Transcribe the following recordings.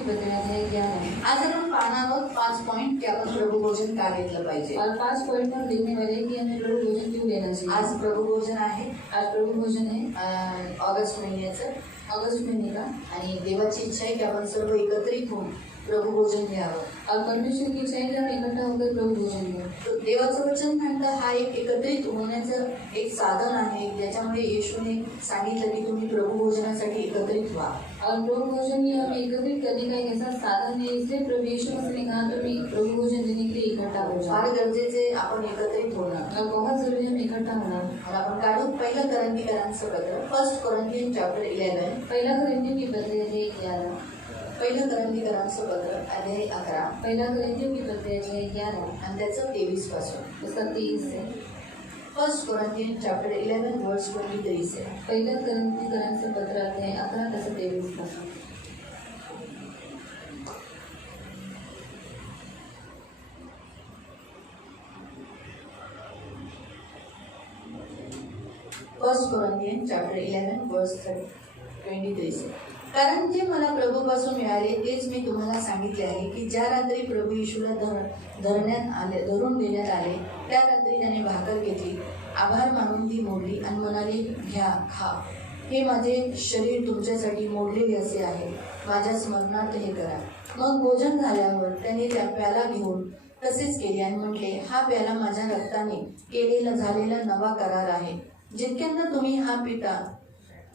की बताया है क्या है। आज आपण पाहणार आहोत 5 पॉइंट की आपण प्रभू भोजन का घेतलं पाहिजे। और 5 पॉइंट हम देखने वाले हैं कि हमें प्रभु भोजन क्यों लेना चाहिए। आज प्रभु भोजन आहे, आज प्रभु भोजन है ऑगस्ट महिन्याचं, अगस्त महीने का। आणि देवाची इच्छा आहे की आपण सर्व एकत्रित होऊन प्रभु भोजन घ्यावं। और परमेश्वर की इच्छा है कि हम इकट्ठा होकर प्रभु भोजन करें। तो देवाचं वचन म्हणतं हा एक एकत्रित होण्याचं एक साधन आहे, ज्याच्यामुळे येशूने सांगितलं की तुम्ही प्रभु भोजनासाठी एकत्रित व्हा। और प्रभु भोजन ये हमें एकत्रित करने का एक ऐसा साधन है, इसलिए प्रभु यीशु मसीह ने कहा तुम्हें प्रभु भोजन देने के लिए इकट्ठा हो जाओ। फार गरजेचे आपण एकत्रित होणं, और बहुत जरूरी हम इकट्ठा होना। और आपण काढू पहिलं कोरिन्थीकरांचं पत्र, 1 कोरिन्थियन चॅप्टर 11, पहला कोरिन्थियों की पत्र अध्याय 11, पहिलं कोरिन्थीकरांचं पत्र अध्याय 11 पहला कोरिन्थियों की पत्र अध्याय 11 आणि त्याचं 23 पासून। उसका 23 से 1 कोरिन्थियन चॅप्टर 11 वर्स 23 से। पहिलं कोरिन्थियों पत्र अध्याय 11 त्याचं 23 पासून। फर्स्ट कोरिन्थियन चॅप्टर 11 वर्स 23 से। कारण जे मला प्रभूपासून मिळाले तेच मी तुम्हाला सांगितले आहे की ज्या रात्री प्रभू येशूला धरून देण्यात आले त्या रात्री त्याने भाकर घेतली, आभार मानून ती मोडली आणि म्हणाले, घ्या, खा, हे माझे शरीर तुमच्यासाठी मोडलेले असे आहे, माझ्या स्मरणार्थ हे करा। मग भोजन झाल्यावर त्याने त्या प्याला घेऊन तसेच केले आणि म्हटले, हा प्याला माझ्या रक्ताने झालेला नवा करार आहे, जितक्यांदा तुम्ही हा पिता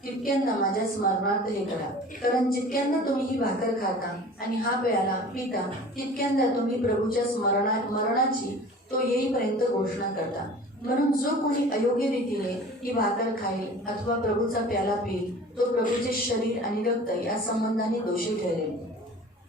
तितक्यांदा माझ्या स्मरणार्थ हे करा। कारण जितक्यांदा तुम्ही ही भाकर खाता आणि हा प्याला पिता तितक्यांदा तुम्ही प्रभूच्या मरणाची तो येईपर्यंत घोषणा करता। म्हणून जो कोणी अयोग्य रीतीने ही भाकर खाईल अथवा प्रभूचा प्याला पिईल तो प्रभूचे शरीर आणि रक्त या संबंधाने दोषी ठरेल।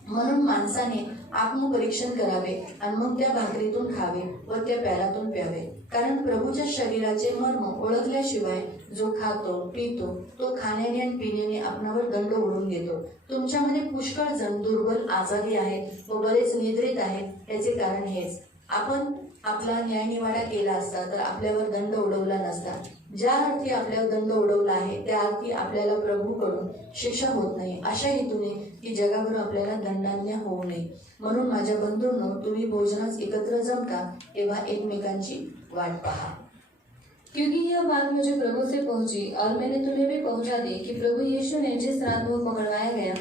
म्हणून माणसाने आत्मपरीक्षण करावे आणि मग त्या भाकरीतून खावे व त्या प्यालातून प्यावे। कारण प्रभूच्या शरीराचे मर्म ओळखल्याशिवाय जो खातो पितो तो खाण्याने आणि पिण्याने आपणावर दंड ओढून घेतो। तुमच्यामध्ये पुष्कळ जण दुर्बल, आजारी आहेत व बरेच निद्रित आहेत। याचे कारण हेच, आपण आपला न्यायनिवाडा केला असता तर आपल्यावर दंड उडवला नसता। ज्या अर्थी आपल्यावर दंड उडवला आहे त्या अर्थी आपल्याला प्रभूकडून शिक्षा होत नाही, अशा हेतूने की जगावर आपल्याला दंडाज्ञा होऊ नये। म्हणून माझ्या बंधूंनो, तुम्ही भोजनास एकत्र जमता तेव्हा एकमेकांची वाट पहा। क्योंकि यह बात मुझे प्रभु से पहुंची और मैंने तुम्हें भी पहुंचा दी कि प्रभु यीशु ने जिस रात वो पकड़वाया गया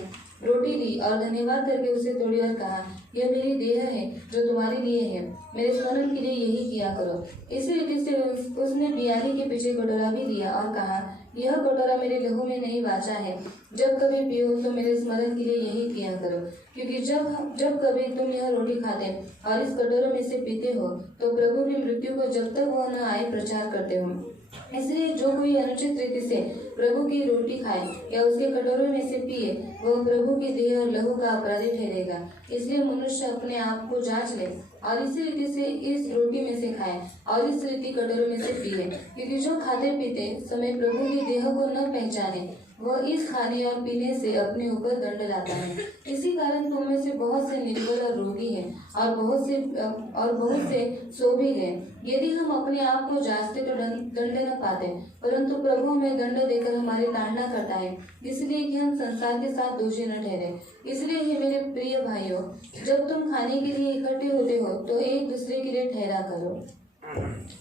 रोटी ली और धन्यवाद करके उसे तोड़ी और कहा, यह मेरी देह है जो तुम्हारे लिए है, मेरे स्मरण के लिए यही किया करो। इसी रीति से उसने बियाली के पीछे कटोरा भी लिया और कहा, यह कटोरा मेरे लहू में नहीं वाचा है, जब कभी पियो तो मेरे स्मरण के लिए यही किया करो। क्योंकि जब कभी तुम यह रोटी खाते और इस कटोरे में से पीते हो तो प्रभु की मृत्यु को जब तक वह न आए प्रचार करते हो। इसलिए जो कोई अनुचित रीति से प्रभु की रोटी खाए या उसके कटोरे में से पिए वह प्रभु की देह और लहू का अपराधी ठहरेगा। इसलिए मनुष्य अपने आप को जांच ले और इसी रीति से इस रोटी में से खाए और इस रीति कटोरे में से पिए। क्योंकि जो खाते पीते समय प्रभु की देह को न पहचाने वह इस खाने और पीने से अपने ऊपर दंड लाता है। इसी कारण तुम में से बहुत से निर्बल और रोगी हैं और बहुत से सो भी गए। यदि हम अपने आप को जांचते तो दंड न पाते, परंतु प्रभु हमें दंड देकर हमारी ताड़ना करता है, इसलिए कि हम संसार के साथ दोषी न ठहरे। इसलिए हे मेरे प्रिय भाइयों, जब तुम खाने के लिए इकट्ठे होते हो तो एक दूसरे के लिए ठहरा करो।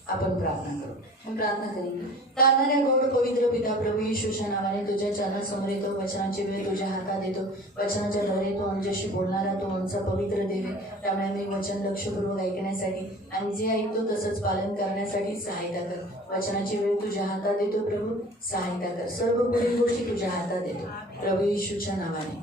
आपण प्रार्थना करू। हम प्रार्थना करेंगे। तारणाऱ्या गोड पवित्र पिता प्रभू येशूच्या नावाने तुझ्या चरणासमोर येतो, वचनाची वेळ तुझ्या हातात देतो। वचनाच्या द्वारे तो आमच्याशी बोलणारा तो आमचा पवित्र देव आहे, त्यामुळे मी वचन लक्षपूर्वक ऐकण्यासाठी आणि जे ऐकतो तसंच पालन करण्यासाठी सहायता कर। वचनाची वेळ तुझ्या हातात देतो प्रभू, सहायता कर। सर्व पुढील गोष्टी तुझ्या हातात देतो प्रभू येशूच्या नावाने,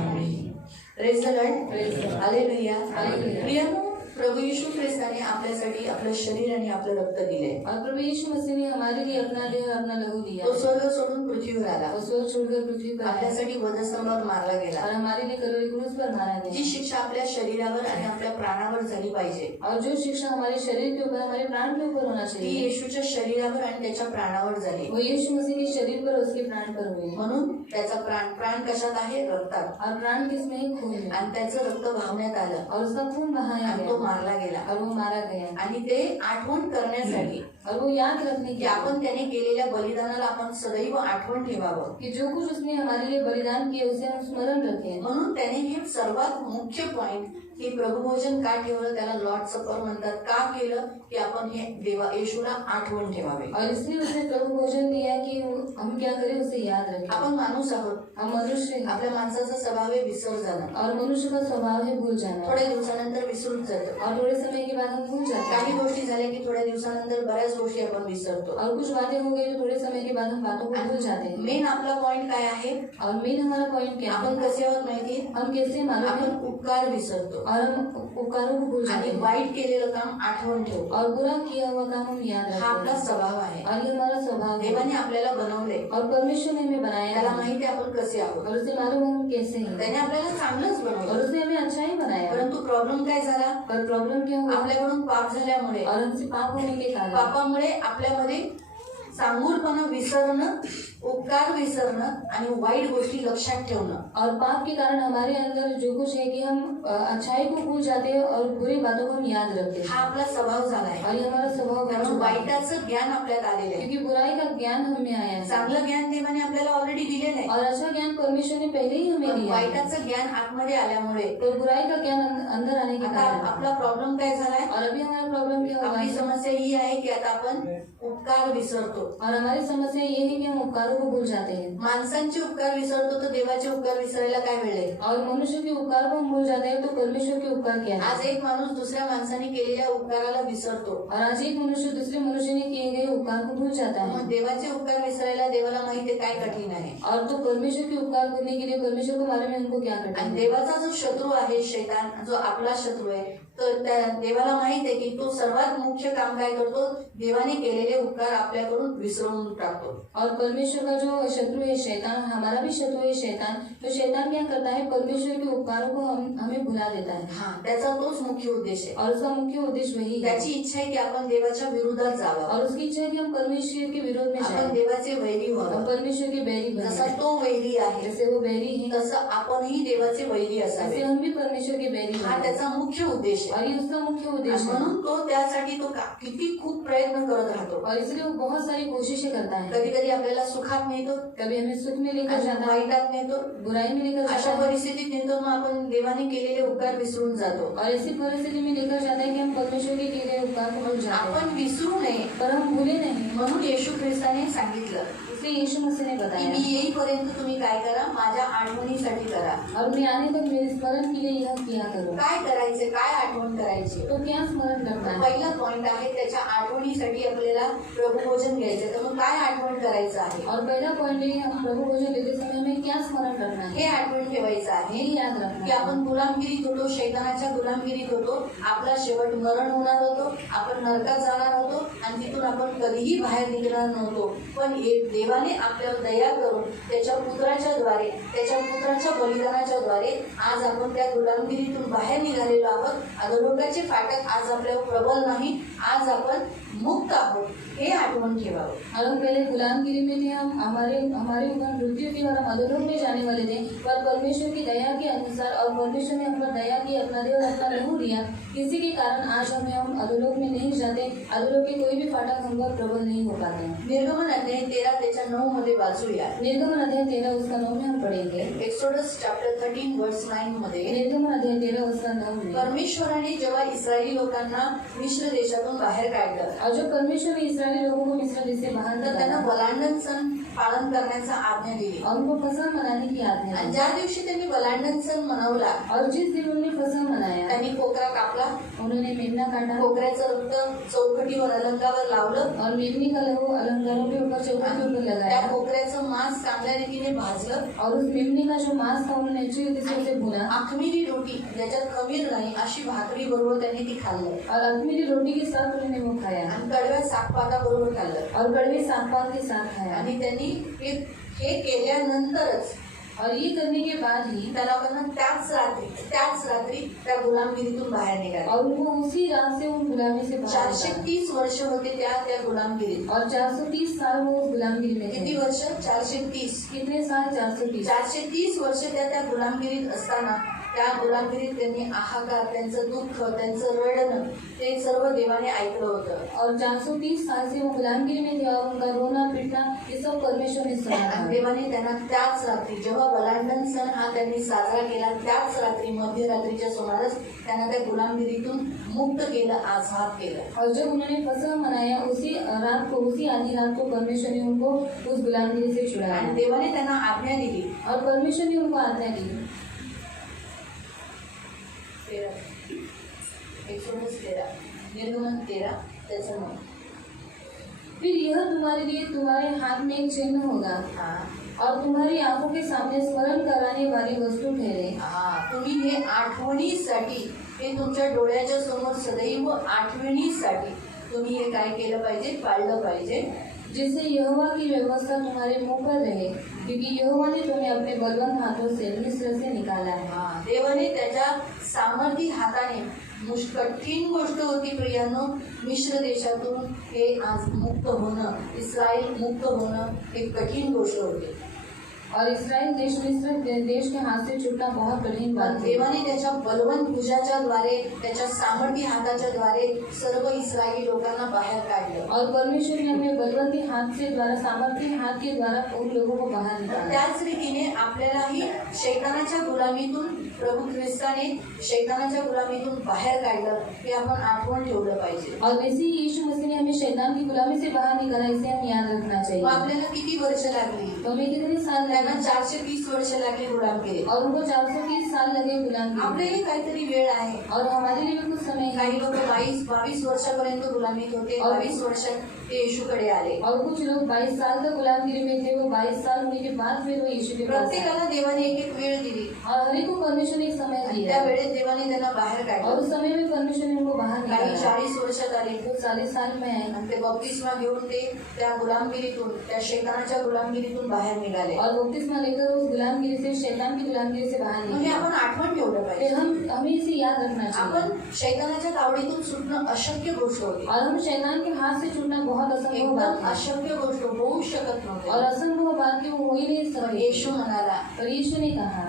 amen. Praise the lord, hallelujah, hallelujah. प्रियानो, प्रभु यीशु ख्रिस्ताने आपल्यासाठी आपलं शरीर आणि आपलं रक्त दिले और प्रभु यीशु मसीह ने हमारे लिए अपना देह और अपना लहू दिया। तो स्वर्ग सोडून पृथ्वीवर आला, वो स्वर्ग छोड़कर पृथ्वी पर आया आपल्यासाठी वधस्तंभावर मारला गेला और हमारे लिए कलवरी क्रूस पर मारा गया। जी शिक्षा आपल्या शरीरावर आणि आपल्या प्राणावर झाली पाहिजे और जो शिक्षा हमारे शरीर के ऊपर हमारे प्राण के ऊपर होना ती चाहिए येशूच्या शरीरावर आणि त्याच्या प्राणावर झाली। वो यीशु मसीह के शरीर पर उसके प्राण पर हुए। म्हणून त्याचा प्राण कशात आहे? रक्तात। और प्राण किसमें है? खून में। आणि त्याचं रक्त वाहण्यात आलं और उसका खून बहाया आणि गया तो मारला गेला और वो मारा गया। आणि ते आठवण करण्यासाठी और वो याद रखने की की आपण त्याने केलेल्या बलिदानाला आपण सदैव आठवण ठेवावं. कि जो कुछ उसने हमारे लिए बलिदान किया उसे हम स्मरण रखें. म्हणून त्याने हे सर्वात मुख्य पॉइंट की प्रभुभोजन का ठेवलं, त्याला लॉर्ड सपर म्हणतात. का केलं की आपण हे देवा येशूला आठवण ठेवावे. और इसलिए उसने प्रभु भोजन दिया कि हम क्या करें उसे याद रखें. आपण माणूस आहोत, हम मनुष्य हैं. आपल्या माणसाचा स्वभाव आहे विसर जाणं. और मनुष्य का स्वभाव है भूल जाना. थोड्या दिवसानंतर विसरून जातो. और थोड़े समय के बाद हम भूल जाते हैं. काही गोष्टी झाल्या की थोड्या दिवसानंतर बऱ्याच गोष्टी आपण विसरतो. और कुछ बातें हो गई तो थोड़े समय के बाद हम बातों को भूल जाते हैं. मेन आपला पॉइंट काय आहे, और मेन हमारा पॉइंट क्या है, आपण कसे आहोत माहिती, हम कैसे मालूम है, आपण उपकार विसरतो और हम उपकारों को भूल जाते आणि हैं. वाईट केलेलं काम आठवण ठेवतो. और बुरा किया हुआ काम हम याद हा रखते आपला हैं. स्वभाव आहे. और ये हमारा स्वभाव है. देवाने आपल्याला बनवले, और परमेश्वर ने हमें बनाया त्याला है. माहिती आहे आपण कसे आहोत. और उसे मालूम हम कैसे हैं. त्याने आपल्याला चांगलंच और बनवलं. उसने हमें अच्छा ही बनाया. परंतु प्रॉब्लेम काय झाला, पर प्रॉब्लम क्या हुआ, आपल्याकडून पाप झाल्यामुळे, और हमसे पाप होने के कारण पापामुळे आपल्यामध्ये सांगूरपणा विसरणं, उपकार विसरणं आणि वाईट गोष्टी लक्षात ठेवणं. और पाप के कारण हमारे अंदर जो कुछ है कि हम अच्छाई को भूल जाते हैं और बुरी बातों को हम याद रखते हैं. हा आपला स्वभाव झाला आहे. और ये हमारा स्वभाव बन कारण चुका है. वाईटाचं ज्ञान आपल्यात आलेलं आहे. क्योंकि बुराई का ज्ञान हमें आया है. चांगलं ज्ञान देवाने आपल्याला ऑलरेडी दिलेलं आहे. और अच्छा ज्ञान परमेश्वर ने पहले ही हमें पण दिया है. वाईटाचं ज्ञान आतमध्ये आल्यामुळे और बुराई का ज्ञान अंदर आने के आता कारण आपला प्रॉब्लेम काय झालाय, और अभी हमारा प्रॉब्लम क्या होगा, आपली समस्या ही आहे की आता आपण उपकार विसरतो. और हमारी समस्या ये है कि हम उपकारों को भूल जाते हैं. माणसांचे उपकार विसरतो तर देवाचे उपकार विसरायला काय मिळेल. और मनुष्य के उपकार को हम भूल जाते हैं तो परमेश्वर के उपकार क्या है. आज एक माणूस दुसऱ्या माणसाने केलेल्या उपकाराला विसरतो. और आज एक मनुष्य दूसरे मनुष्य ने किए गए उपकार को भूल जाता मग है. देवाचे उपकार विसरायला देवाला माहिती आहे काय कठीण आहे. और तो परमेश्वर के उपकार करने के लिए परमेश्वर को मालूम है उनको क्या करना आणि है. देवाचा जो शत्रू आहे शैतान, जो आपला शत्रू आहे, तर त्या देवाला माहित आहे की तो सर्वात मुख्य काम काय करतो, देवाने केलेले उपकार आपल्याकडून विसरून टाकतो. और परमेश्वर का जो शत्रु है शैतान, हमारा भी शत्रु है शैतान, तो शैतान क्या करता है, परमेश्वर के उपकारों को हमें भुला देता है. हा, त्याचा तोच मुख्य उद्देश आहे. और उसका मुख्य उद्देश्य वही है. त्याची इच्छा आहे की आपण देवाच्या विरोधात जावं, और उसकी इच्छा है कि हम परमेश्वर के विरोध में आपण जाएं देवाचे वैरी और व्हावं. परमेश्वर के बैरी बने. जसा तो वैरी आहे जैसे वो बैरी है तसं आपणही देवाचे वैरी ऐसे असावे. हम भी परमेश्वर के बैरी हा बने. त्याचा मुख्य उद्देश आहे. और ये उसका मुख्य आणि उद्देश्य है. म्हणून तो त्यासाठी तो किती खूप प्रयत्न करत राहतो. और इसलिए वो बहुत सारी कोशिशें करता है. कधी कधी आपल्याला सुखात नेतो, कभी हमें सुख में लेकर आणि जाता है, वाईटात नेतो. बुराई में लेकर जाता अशा है. परिस्थितीत नेतो मग आपण देवाने केलेले उपकार विसरून जातो. और ऐसी परिस्थिति में लेकर जाता है कि हम परमेश्वर के किए गए उपकार को भूल जाते हैं. आपण विसरू नये पर हम भूले नहीं. म्हणून येशू ख्रिस्ताने सांगितलं इसलिए यीशु मसीह ने की बताया मी येईपर्यंत तुम्ही काय करा, माझ्या आठवणीसाठी करा. और मैं आने तक मेरे स्मरण के लिए यह किया करो. काय करायचे, काय आठवण करायची. तो क्या स्मरण करना है. पहिला पॉइंट आहे त्याच्या आठवणीसाठी आपल्याला प्रभुभोजन घ्यायचं. तर मग काय आठवण करायचं आहे, और पहला पॉइंट है हम प्रभु भोजन लेते समय हमें क्या स्मरण करना है, हे आठवण ठेवायचं आहे हे याद रखना की है. आपण गुलामगिरीत होतो, शैतानाच्या गुलामगिरीत होतो. आपला शेवट मरण होणार होतो, आपण नरकात जाणार होतो आणि तिथून आपण कधीही बाहेर निघणार नव्हतो. पण देवाने आपल्यावर दया करून त्याच्या पुत्राच्या द्वारे, त्याच्या पुत्राच्या बलिदानाच्या द्वारे आज आपण त्या गुलामगिरीतून बाहेर निघालेलो आहोत. अधोलोकाचे फाटक आज आपल्यावर प्रबल नाही, आज आपण मुक्त आहोत. हे आठवण ठेवावं. और हम पहले गुलामगिरी में थे, हम हमारे ऊपर मृत्यु की और हम अधोलोक में जाने वाले थे. पर परमेश्वर की दया के अनुसार और परमेश्वर ने हम पर दया की, अपना देव अपना लहू लिया, इसी के कारण आज हम अधोलोक में नहीं जाते. अधोलोक के कोई भी फाटक हम पर प्रबल नहीं हो पाते. निर्गमन अध्याय 13 त्याच्या 9 मध्ये वाचूया. निर्गमन अध्याय 13 उसका 9 में हम पढ़ेंगे. एक्सोडस चॅप्टर 13 वर्स 9 मध्ये निर्गमन अध्याय 13 उसका 9 में, परमेश्वराने जेव्हा इस्रायली लोकांना मिश्र देशातून बाहेर काढलं और जो परमेश्वर ने इस्राएली लोगों को मिस्र देश से बाहर तर त्यांना निकाला वलांडन सण पालन करण्याचा आज्ञा दिली. और उनको फसल मनाने की आज्ञा आणि दी. ज्या दिवशी त्यांनी वलांडन सण मनवला, और जिस दिन उन्होंने फसल मनाया, त्यांनी कोकरा कापला, उन्होंने मेमना काटा कोकऱ्याचं रक्त चौकटीवर अलंकावर लावलं, और मेमनी का लहू अलंकारों के ऊपर चौकों के ऊपर त्या लगाया, कोकऱ्याचं मांस चांगल्या रीतीने भाजलं. और उस मेमनी का जो मांस था उन्होंने अच्छी रीति से उसे भुना, आखमिरी रोटी ज्याच्यात खमीर नाही अशी भाकरी बरोबर त्यांनी ती खाल्लं. और अखमीरी रोटी के साथ उन्होंने वो खाया, आणि कडव्या सागपाता बरोबर खाल्लं. और कड़वे सागपात के साथ खाया. आणि त्यांनी हे केल्यानंतरच और ये करने के बाद ही त्या लोकांना त्याच रात्री त्या गुलामगिरीतून बाहेर निघाले. और उनको उसी रात से उन गुलामी से बाहर निकाला. 430 वर्ष होते त्या गुलामगिरीत. और 430 साल वो उस गुलामगिरी में किती थे. वर्ष? 430. कितने साल? 430. 430 वर्ष त्या गुलामगिरीत असताना त्या गुलामगिरीत त्यांनी हाहाकार, त्यांचं दुःख, त्यांचं रडणं ते सर्व देवाने ऐकलं होतं. और 430 साल से वो गुलामगिरी में थे और उनका रोना पीटना ये सब परमेश्वर ने सुना था। आणि देवाने त्यांना त्याच रात्री जेव्हा वलांडन सण हा त्यांनी साजरा केला त्याच रात्री मध्यरात्रीच्या सुमारास त्यांना त्या गुलामगिरीतून मुक्त केलं, आजाद केलं. और जब उन्होंने फसह मनाया उसी रात को, उसी आधी रात को परमेश्वर ने उनको उस गुलामगिरी से छुड़ाया आणि देवाने त्यांना आज्ञा दिली. और परमेश्वर ने उनको आज्ञा दी। 13 निर्गमन 13 त्याचं 9. फिर यह तुम्हारे लिए तुम्हारे हाथ में एक चिन्ह होगा हा और तुम्हारी आंखों के सामने स्मरण कराने वाली वस्तु ठहरे। तुम्ही हे आठवणीसाठी, हे तुमच्या डोळ्याच्या समोर सदैव आठवणीसाठी तुम्ही हे काय केलं पाहिजे, पाळलं पाहिजे. जिससे यहोवा की व्यवस्था तुम्हारे मुंह पर रहे, क्योंकि यहोवा ने तुम्हें अपने बलवंत हाथों से मिस्र से निकाला है। देवाने त्याच्या सामर्थी हाताने कठीण गोष्ट होती प्रियांनो, मिश्र देशातून हे आज मुक्त होणं, इस्रायल मुक्त होणं एक कठीण गोष्ट होती. और इस्रायल देश मिस्र देश के हाथ से छूटना बहुत कठिन बात है। देवाने त्याच्या बलवंत भुजाच्या द्वारे, त्याच्या सामर्थी हाताच्या द्वारे सर्व इस्रायली लोकांना बाहेर काढलं. और परमेश्वर ने अपने बलवंती हाथ से द्वारा, सामर्थी हाथ के द्वारा उन लोगों को बाहर निकाला। त्याच रीतीने आपल्यालाही शैतानाच्या गुलामीतून प्रभू ख्रिस्ताने शैतानाच्या गुलामीतून बाहेर काढलं, हे आपण आठवण ठेवलं पाहिजे. और वैसे ही यीशु मसीह ने हमें शैतान की गुलामी से बाहर निकाला, इसे हम याद रखना चाहिए। आपल्याला किती वर्ष लागली? तो हमें कितने साल लगे? त्यांना 430 वर्ष लागली गुलामगिरी. और उनको 430 साल लगे गुलामगिरी। आपल्याही काहीतरी वेळ आहे. और हमारे लिए भी कुछ समय है। काही लोक 22 वर्षापर्यंत गुलामीत होते, 22 वर्षात ते येशूकडे आले. और कुछ लोग 22 साल तक गुलामगिरी में थे, वो 22 साल होने के बाद फिर वो यीशु के पास आए। प्रत्येकाला देवाने एक एक वेळ दिली और हर एक को परमेश्वर ने एक समय आणि दिया त्या वेळेत देवाने त्यांना बाहेर और काढलं. उस समय में परमेश्वर ने उनको बाहर काही निकाला। 40 वर्षात आले वो 40 साल में आए आणि ते बप्तिस्मा घेऊन ते त्या गुलामगिरीतून, त्या शैतानाच्या गुलामगिरीतून बाहेर निघाले. और बपतिस्मा लेकर उस गुलामगिरी से, शैतान की गुलामगिरी से बाहर म्हणजे निकले। आपण आठवण ठेवलं पाहिजे. फिर हमें इसे याद रखना चाहिए। आपण शैतानाच्या तावडीतून सुटणं अशक्य गोष्ट होती. और हम शैतान के हाथ से छूटना बहुत असंभव एकदम बात है अशक्य गोष्ट होऊ शकत और नव्हती. असंभव बात की वो हो ही नहीं पण सकती। येशू म्हणाला, पर यीशु ने कहा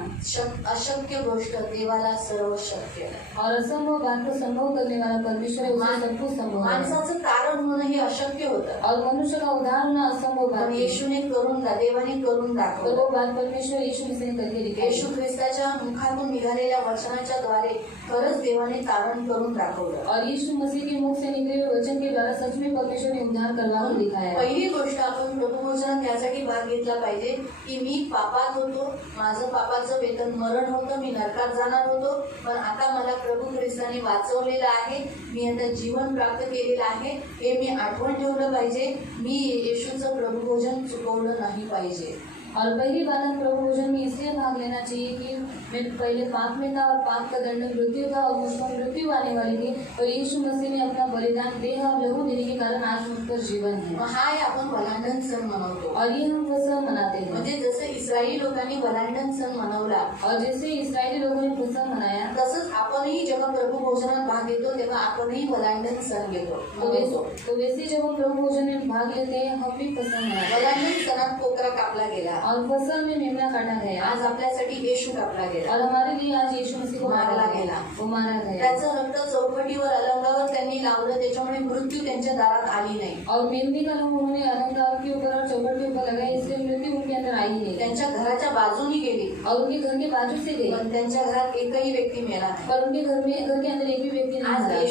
अशक्य गोष्ट देवाला सर्व शक्य. और असंभव बात को संभव करने वाला परमेश्वर है, उसे सब कुछ संभव है। माणसाचं कारण होणं हे अशक्य होतं, और मनुष्य का उद्धार होना असंभव बात पण है। येशूने देवाने करून तो दाखवलं. वो बात परमेश्वर यीशु मसीह ने करके दिखाई। येशू ख्रिस्ताच्या मुखातून निघालेल्या वचनाच्या द्वारे खरंच देवाने तारण करून दाखवलं. और यीशु मसीह के मुख से निकले हुए वचन के द्वारा सच में परमेश्वर ने उद्धार करवा कर दिखाया। पहिली गोष्ट आपण प्रभुवचनात यासाठी भाग घेतला पाहिजे की मी पापात होतो, माझं पापाचं वेतन मरण होतं, मी नरकात जाणार होतो, पण आता मला प्रभू ख्रिस्ताने वाचवलेलं आहे, मी आता जीवन प्राप्त केलेलं आहे, हे मी आठवण ठेवलं पाहिजे. मी येशूचं प्रभुभोजन चुकवलं नाही पाहिजे. और पहली बात हम प्रभु भोजन में इसलिए भाग लेना चाहिए कि मैं पहले पाप में था और पाप का दंड मृत्यु था और मुझको मृत्यु आने वाली थी, और यीशु मसीह ने अपना बलिदान देह और लहू देने के कारण आज मुझ पर जीवन है। मग हा आपण वलांडन सण मनवतो. और ये हम फसह मनाते हैं। म्हणजे जसं इस्रायली लोकांनी वलांडन सण मनवला, और जैसे इस्राएली लोगों ने फसह मनाया, तसंच आपणही जेव्हा प्रभू भोजनात भाग घेतो तेव्हा आपणही वलांडन सण घेतो, मनवतो. तो वैसे जब हम प्रभु भोजन में भाग लेते हैं हम भी फसह मनाते हैं। वलांडन सणात कोकरा कापला गेला. और फसह में मेमना काटा गया। आज आपल्यासाठी येशू कापला गेला, और हमारे लिए आज यीशु मसीह को मारला गेला. वो मारा गया। त्याचं रक्त चौकटीवर अलंगावर त्यांनी लावलं, त्याच्यामुळे मृत्यू त्यांच्या दारात आली नाही. और मेमने का लोग उन्होंने अलंकार के ऊपर और चौकट के ऊपर लगाया, इसलिए मृत्यु उनके अंदर आई नहीं। त्यांच्या घराच्या बाजूनी गेली, और उनके घर के बाजू से गई, पण त्यांच्या घरात एकही व्यक्ती मेला नाही. पर उनके घर के अंदर एक भी व्यक्ति नहीं आज मरा।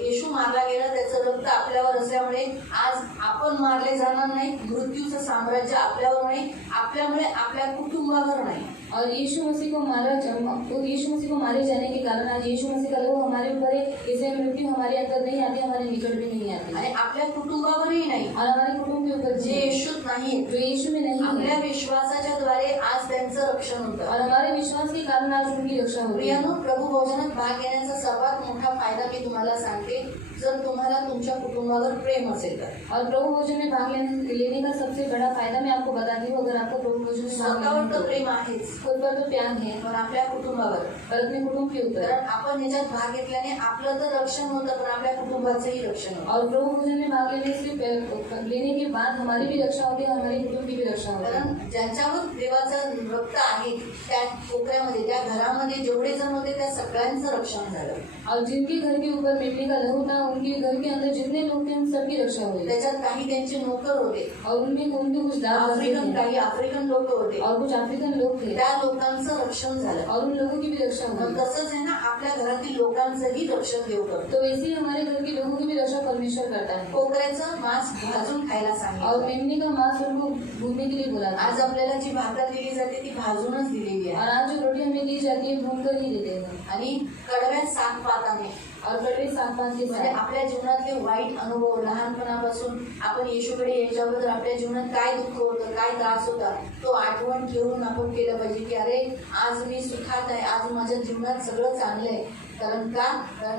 येशू मारला गेला, त्याचं रक्त आपल्यावर असल्यामुळे आज आपण मारले जाणार नाही. मृत्यूचं साम्राज्य आपल्यावर नाही, आपल्यामुळे आपल्या कुटुंबावर नाही. और यीशु मसीह को मारे जाने के कारण आज यीशु मसीह का लोग हमारे ऊपर है, इसलिए मृत्यु हमारे अंदर नहीं आती, हमारे निकट भी नहीं आती। आणि आपल्या कुटुंबावरही नाही, और हमारे कुटुंब के ऊपर जे येशूत नाही, जो यीशु में नहीं आपल्या है, विश्वासाच्या द्वारे आज त्यांचं रक्षण होतं. और हमारे विश्वास के कारण आज उनकी रक्षा होती है। प्रियानो, प्रभु भोजनात भाग घेण्याचा सर्वात मोठा फायदा मी तुम्हाला सांगते, जर तुम्हाला तुमच्या कुटुंबावर प्रेम असेल तर। और प्रभु भोजन में भाग लेने का सबसे बड़ा फायदा मैं आपको बताती हूँ, अगर आपको प्रभु भोजन में भाग स्वतःवर लेना तर है प्रेम आहेच, खुद पर तो प्यार है पण आपल्या कुटुंबावर, और अपने कुटुंब के ऊपर। कारण आपण याच्यात भाग घेतल्याने आपलं तर रक्षण होतं, पण आपल्या कुटुंबाचंही रक्षण होतं। और प्रभु भोजन में भाग लेने के बाद हमारी भी रक्षा होती है, हमारे कुटुंब की भी रक्षा होती है। कारण ज्यांच्यावर देवाचं रक्त आहे त्या कोपऱ्यामध्ये, त्या घरामध्ये जेवढे जण होते त्या सगळ्यांचं रक्षण झालं। और जिनके घर के ऊपर मिट्टी का लहू था, उनके घर के अंदर जितने लोग थे उन सबकी रक्षा हुई। त्याच्यात काही त्यांचे नोकर होते, और उनमें उनके कुछ दास आफ्रिकन, थे काही आफ्रिकन लोक होते, और कुछ अफ्रीकन लोग थे, त्या लोकांचं रक्षण झालं। और उन लोगों की भी रक्षा मग हुई। तसंच आहे ना, आपल्या घरातील लोकांचंही रक्षण देव करतो। तो वैसे ही हमारे घर के लोगों की भी रक्षा परमेश्वर करता है। कोकऱ्याचं मांस भाजून खायला और सांगितलं। मेमने का मांस उनको भूनने के लिए बोला था। आज आपल्याला जी भाकर दिली जाते ती भाजूनच दिलेली और आहे, आज जो रोटी हमें दी जाती है भून कर ही देते हैं, आणि कडव्या सात पाताने, और कड़वे सात पात के म्हणजे साथ। आपल्या जीवनातले वाईट अनुभव, लहानपणापासून आपण येशूकडे यायच्या अगोदर आपल्या जीवनात काय दुःख होतं, काय त्रास होता, तो आठवण ठेवून आपण केलं पाहिजे की अरे आज मी सुखात आहे, आज माझ्या जीवनात सगळं चांगलं आहे। कारण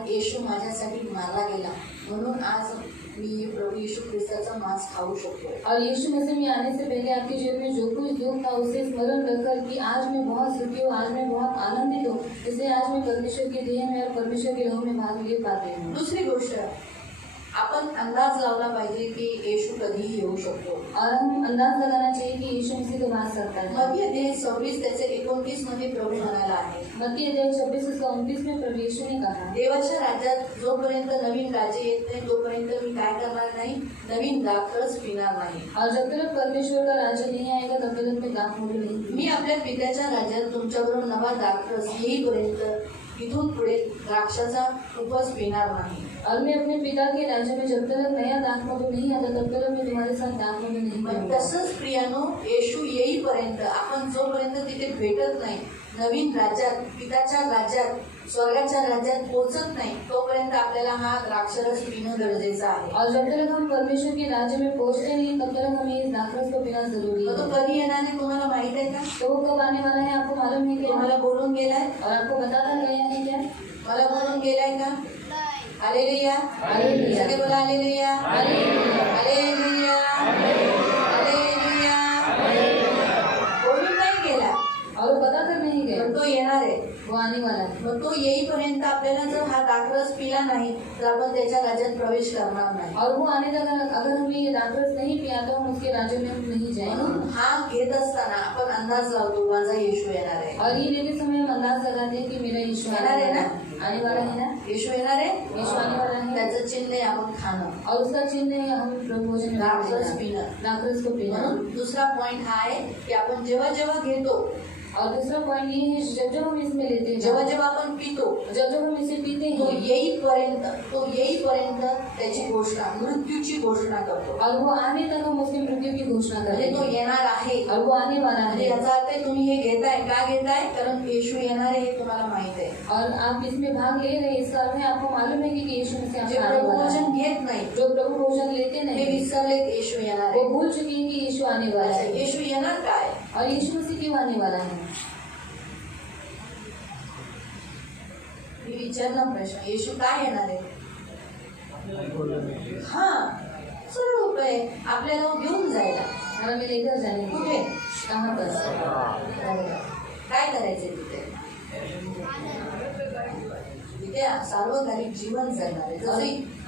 येशू माझ्यासाठी मारला गेला, म्हणून आज मी प्रभू येशू ख्रिस्ताचा मांस खाऊ शकतो। और यीशु मसीह में आने से पहले आपके जीवन में जो कुछ दुख था उसे स्मरण रखकर कि आज मैं बहुत सुखी हूँ, आज मैं बहुत आनंदित हूँ, इसलिए आज मैं परमेश्वर के देह में और परमेश्वर के लहू में भाग ले पाती हूँ। दुसरी गोष्ट, आपण अंदाज लावला पाहिजे की येशू कधीही येऊ शकतो। और हम अंदाज लगाना चाहिए कि यीशु मसीह तो आ सकता है। मध्य अध्याय 26 त्याचे 29 मध्ये प्रभू म्हणाला आहे, मत्ती अध्याय 26 उसका 29 में प्रभु यीशु ने कहा, देवाच्या राज्यात जोपर्यंत नवीन राज्य येत नाही तोपर्यंत मी काय करणार नाही, नवीन दाखरस पिणार नाही। और जब तक परमेश्वर का राज्य नहीं आएगा तब तक मैं दाखमधु नहीं पीऊंगा। मी आपल्या पित्याच्या राज्यात तुमच्याबरोबर नवा दाखरस येईपर्यंत इथून पुढे द्राक्षाचा उपवास पिणार नाही। और मैं अपने पिता के राज्य में जब तक नया दाखमधु नहीं आता तब तक मैं तुम्हारे साथ दाखमधु नहीं मग पीऊंगा। तसंच प्रियानो, येशू येईपर्यंत आपण जोपर्यंत तिथे भेटत नाही, नवीन राज्यात, पिताच्या राज्यात, स्वर्गाच्या राज्यात पोहोचत नाही, तोपर्यंत आपल्याला हा द्राक्षरस पिणं गरजेचं आहे। और जब तक हम परमेश्वर के राज्य में पहुंचते नहीं तब तक हमें इस दाखरस को पीना जरूरी मग तो है। कधी येणार आहे तुम्हाला माहित आहे का? तो वो कब आने वाला है आपको मालूम है क्या? तुम्हाला बोलून गेलाय, और आपको बताता गया है क्या? मला बोलून गेलाय का? Hallelujah, hallelujah. सगळे बोला हालेलुया, हालेलुया। Hallelujah, hallelujah. बोलून नाही गेला, और वो बता कर नहीं गया, पण तो येणार आहे। वो आने वाला है। मग तो येईपर्यंत आपल्याला जर हा दाखरस पिला नाही तर आपण त्याच्या राज्यात प्रवेश करणार नाही। और वो आने तक अगर हमें ये दाखरस नहीं पिया तो हम उसके राज्य में हम नहीं जाएंगे। म्हणून हा घेत असताना आपण अंदाज लावतो माझा येशू येणार आहे। और ये लेते समय हम अंदाज लगाते हैं कि मेरा यीशु येणार आहे ना? आने वाला है ना? येशू येणार आहे, यीशु आने वाला है। त्याचं चिन्ह आहे आपण खाणं, और उसका चिन्ह है हम प्रभु भोजन में भाग दाखरस लेना, पिणं। दाखरस को पीना। म्हणून दुसरा पॉइंट हा आहे की आपण जेव्हा जेव्हा घेतो, और दूसरा पॉइंट ये है जब जब हम इसमें लेते हैं, जेव्हा जेव्हा आपण पितो, जब जब हम इसे पीते तो हैं, येईपर्यंत त्याची घोषणा, मृत्यूची घोषणा करतो। और वो आने तक हम उसकी मृत्यू की घोषणा म्हणजे करें। तो येणार आहे, और वो आने वाला म्हणजे है। याचा अर्थ आहे तुम्ही हे घेताय, का घेताय? कारण येशू येणार आहे हे तुम्हाला माहित आहे। और आप इसमें भाग ले रहे हैं, इसका अर्थ है आपको मालूम है कि यीशु मसीह जे आपका आने प्रभु वाला है। भोजन घेत नाही जो प्रभु भोजन लेते ते नहीं, विसरलेत येशू येणार वो आहे। भूल चुके हैं कि यीशु आने वाला है। येशू येणार काय? और यीशु मसीह क्यों आने वाला है? मी विचारला प्रश्न, येशू काय येणार आहे? हा, सरळ उपाय आहे, आपल्याला घेऊन जायला। और हमें लेकर जाने को कुठे? कहाँ पर? काय करायचंय तिथे? तिथे सार्वकालिक जीवन जगणार आहे। जसं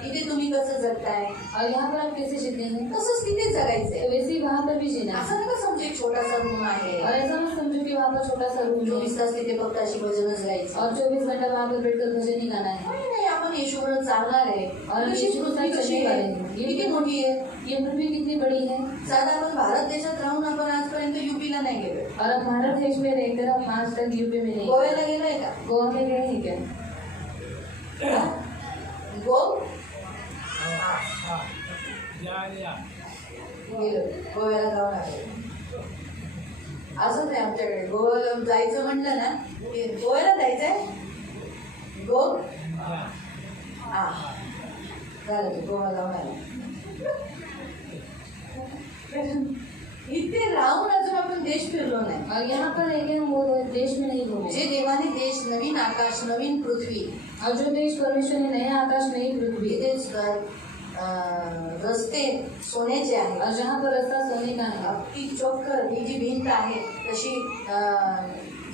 इथे तुम्ही कसं जगताय और यहाँ पर आप कैसे जीते हैं, तसंच तिथे तो जगायचंय। वैसे ही वहाँ पर भी जीना है। असं नका समजू एक छोटासा रूम आहे, और ऐसा मत समझो कि वहाँ पर छोटा सा रूम है 24 तास तिथे फक्त अशी भजनच गायची। और 24 घंटा वहाँ पर बैठकर भजन ही गाना है। नाही, आपण येशूबरोबर चालणार आहे। और कशी येशू पृथ्वी के साथ कशी चलने वाले आहे, हैं। किती मोठी आहे। ये पृथ्वी कितनी बड़ी है। साधा आपण भारत देशात राहून आपण आजपर्यंत यूपीला नाही गेलो। और अब भारत देश में रहकर हम आज तक यूपी में नहीं, गोव्याला गेलोय का? गोवा में गए हैं क्या? गेलो, गोव्याला जाऊन आलो। असंच आहे आमच्याकडे, गोव्याला जायचं म्हटलं ना, की गोव्याला जायचंय, हा झालं, गोवा जाऊन आलो। इथे राहून अजून आपण देश फिरलो नाही. और यहाँ पर रह के हम वो देश में नहीं घूमे. जे देवाने देश, नवीन आकाश, नवीन पृथ्वी, और जो देश परमेश्वर ने नया आकाश नई पृथ्वी, तिथेच रस्ते सोन्याचे आहेत. और जहाँ पर रास्ता सोने का है, अगदी चोखर ही जी भिंत आहे तशी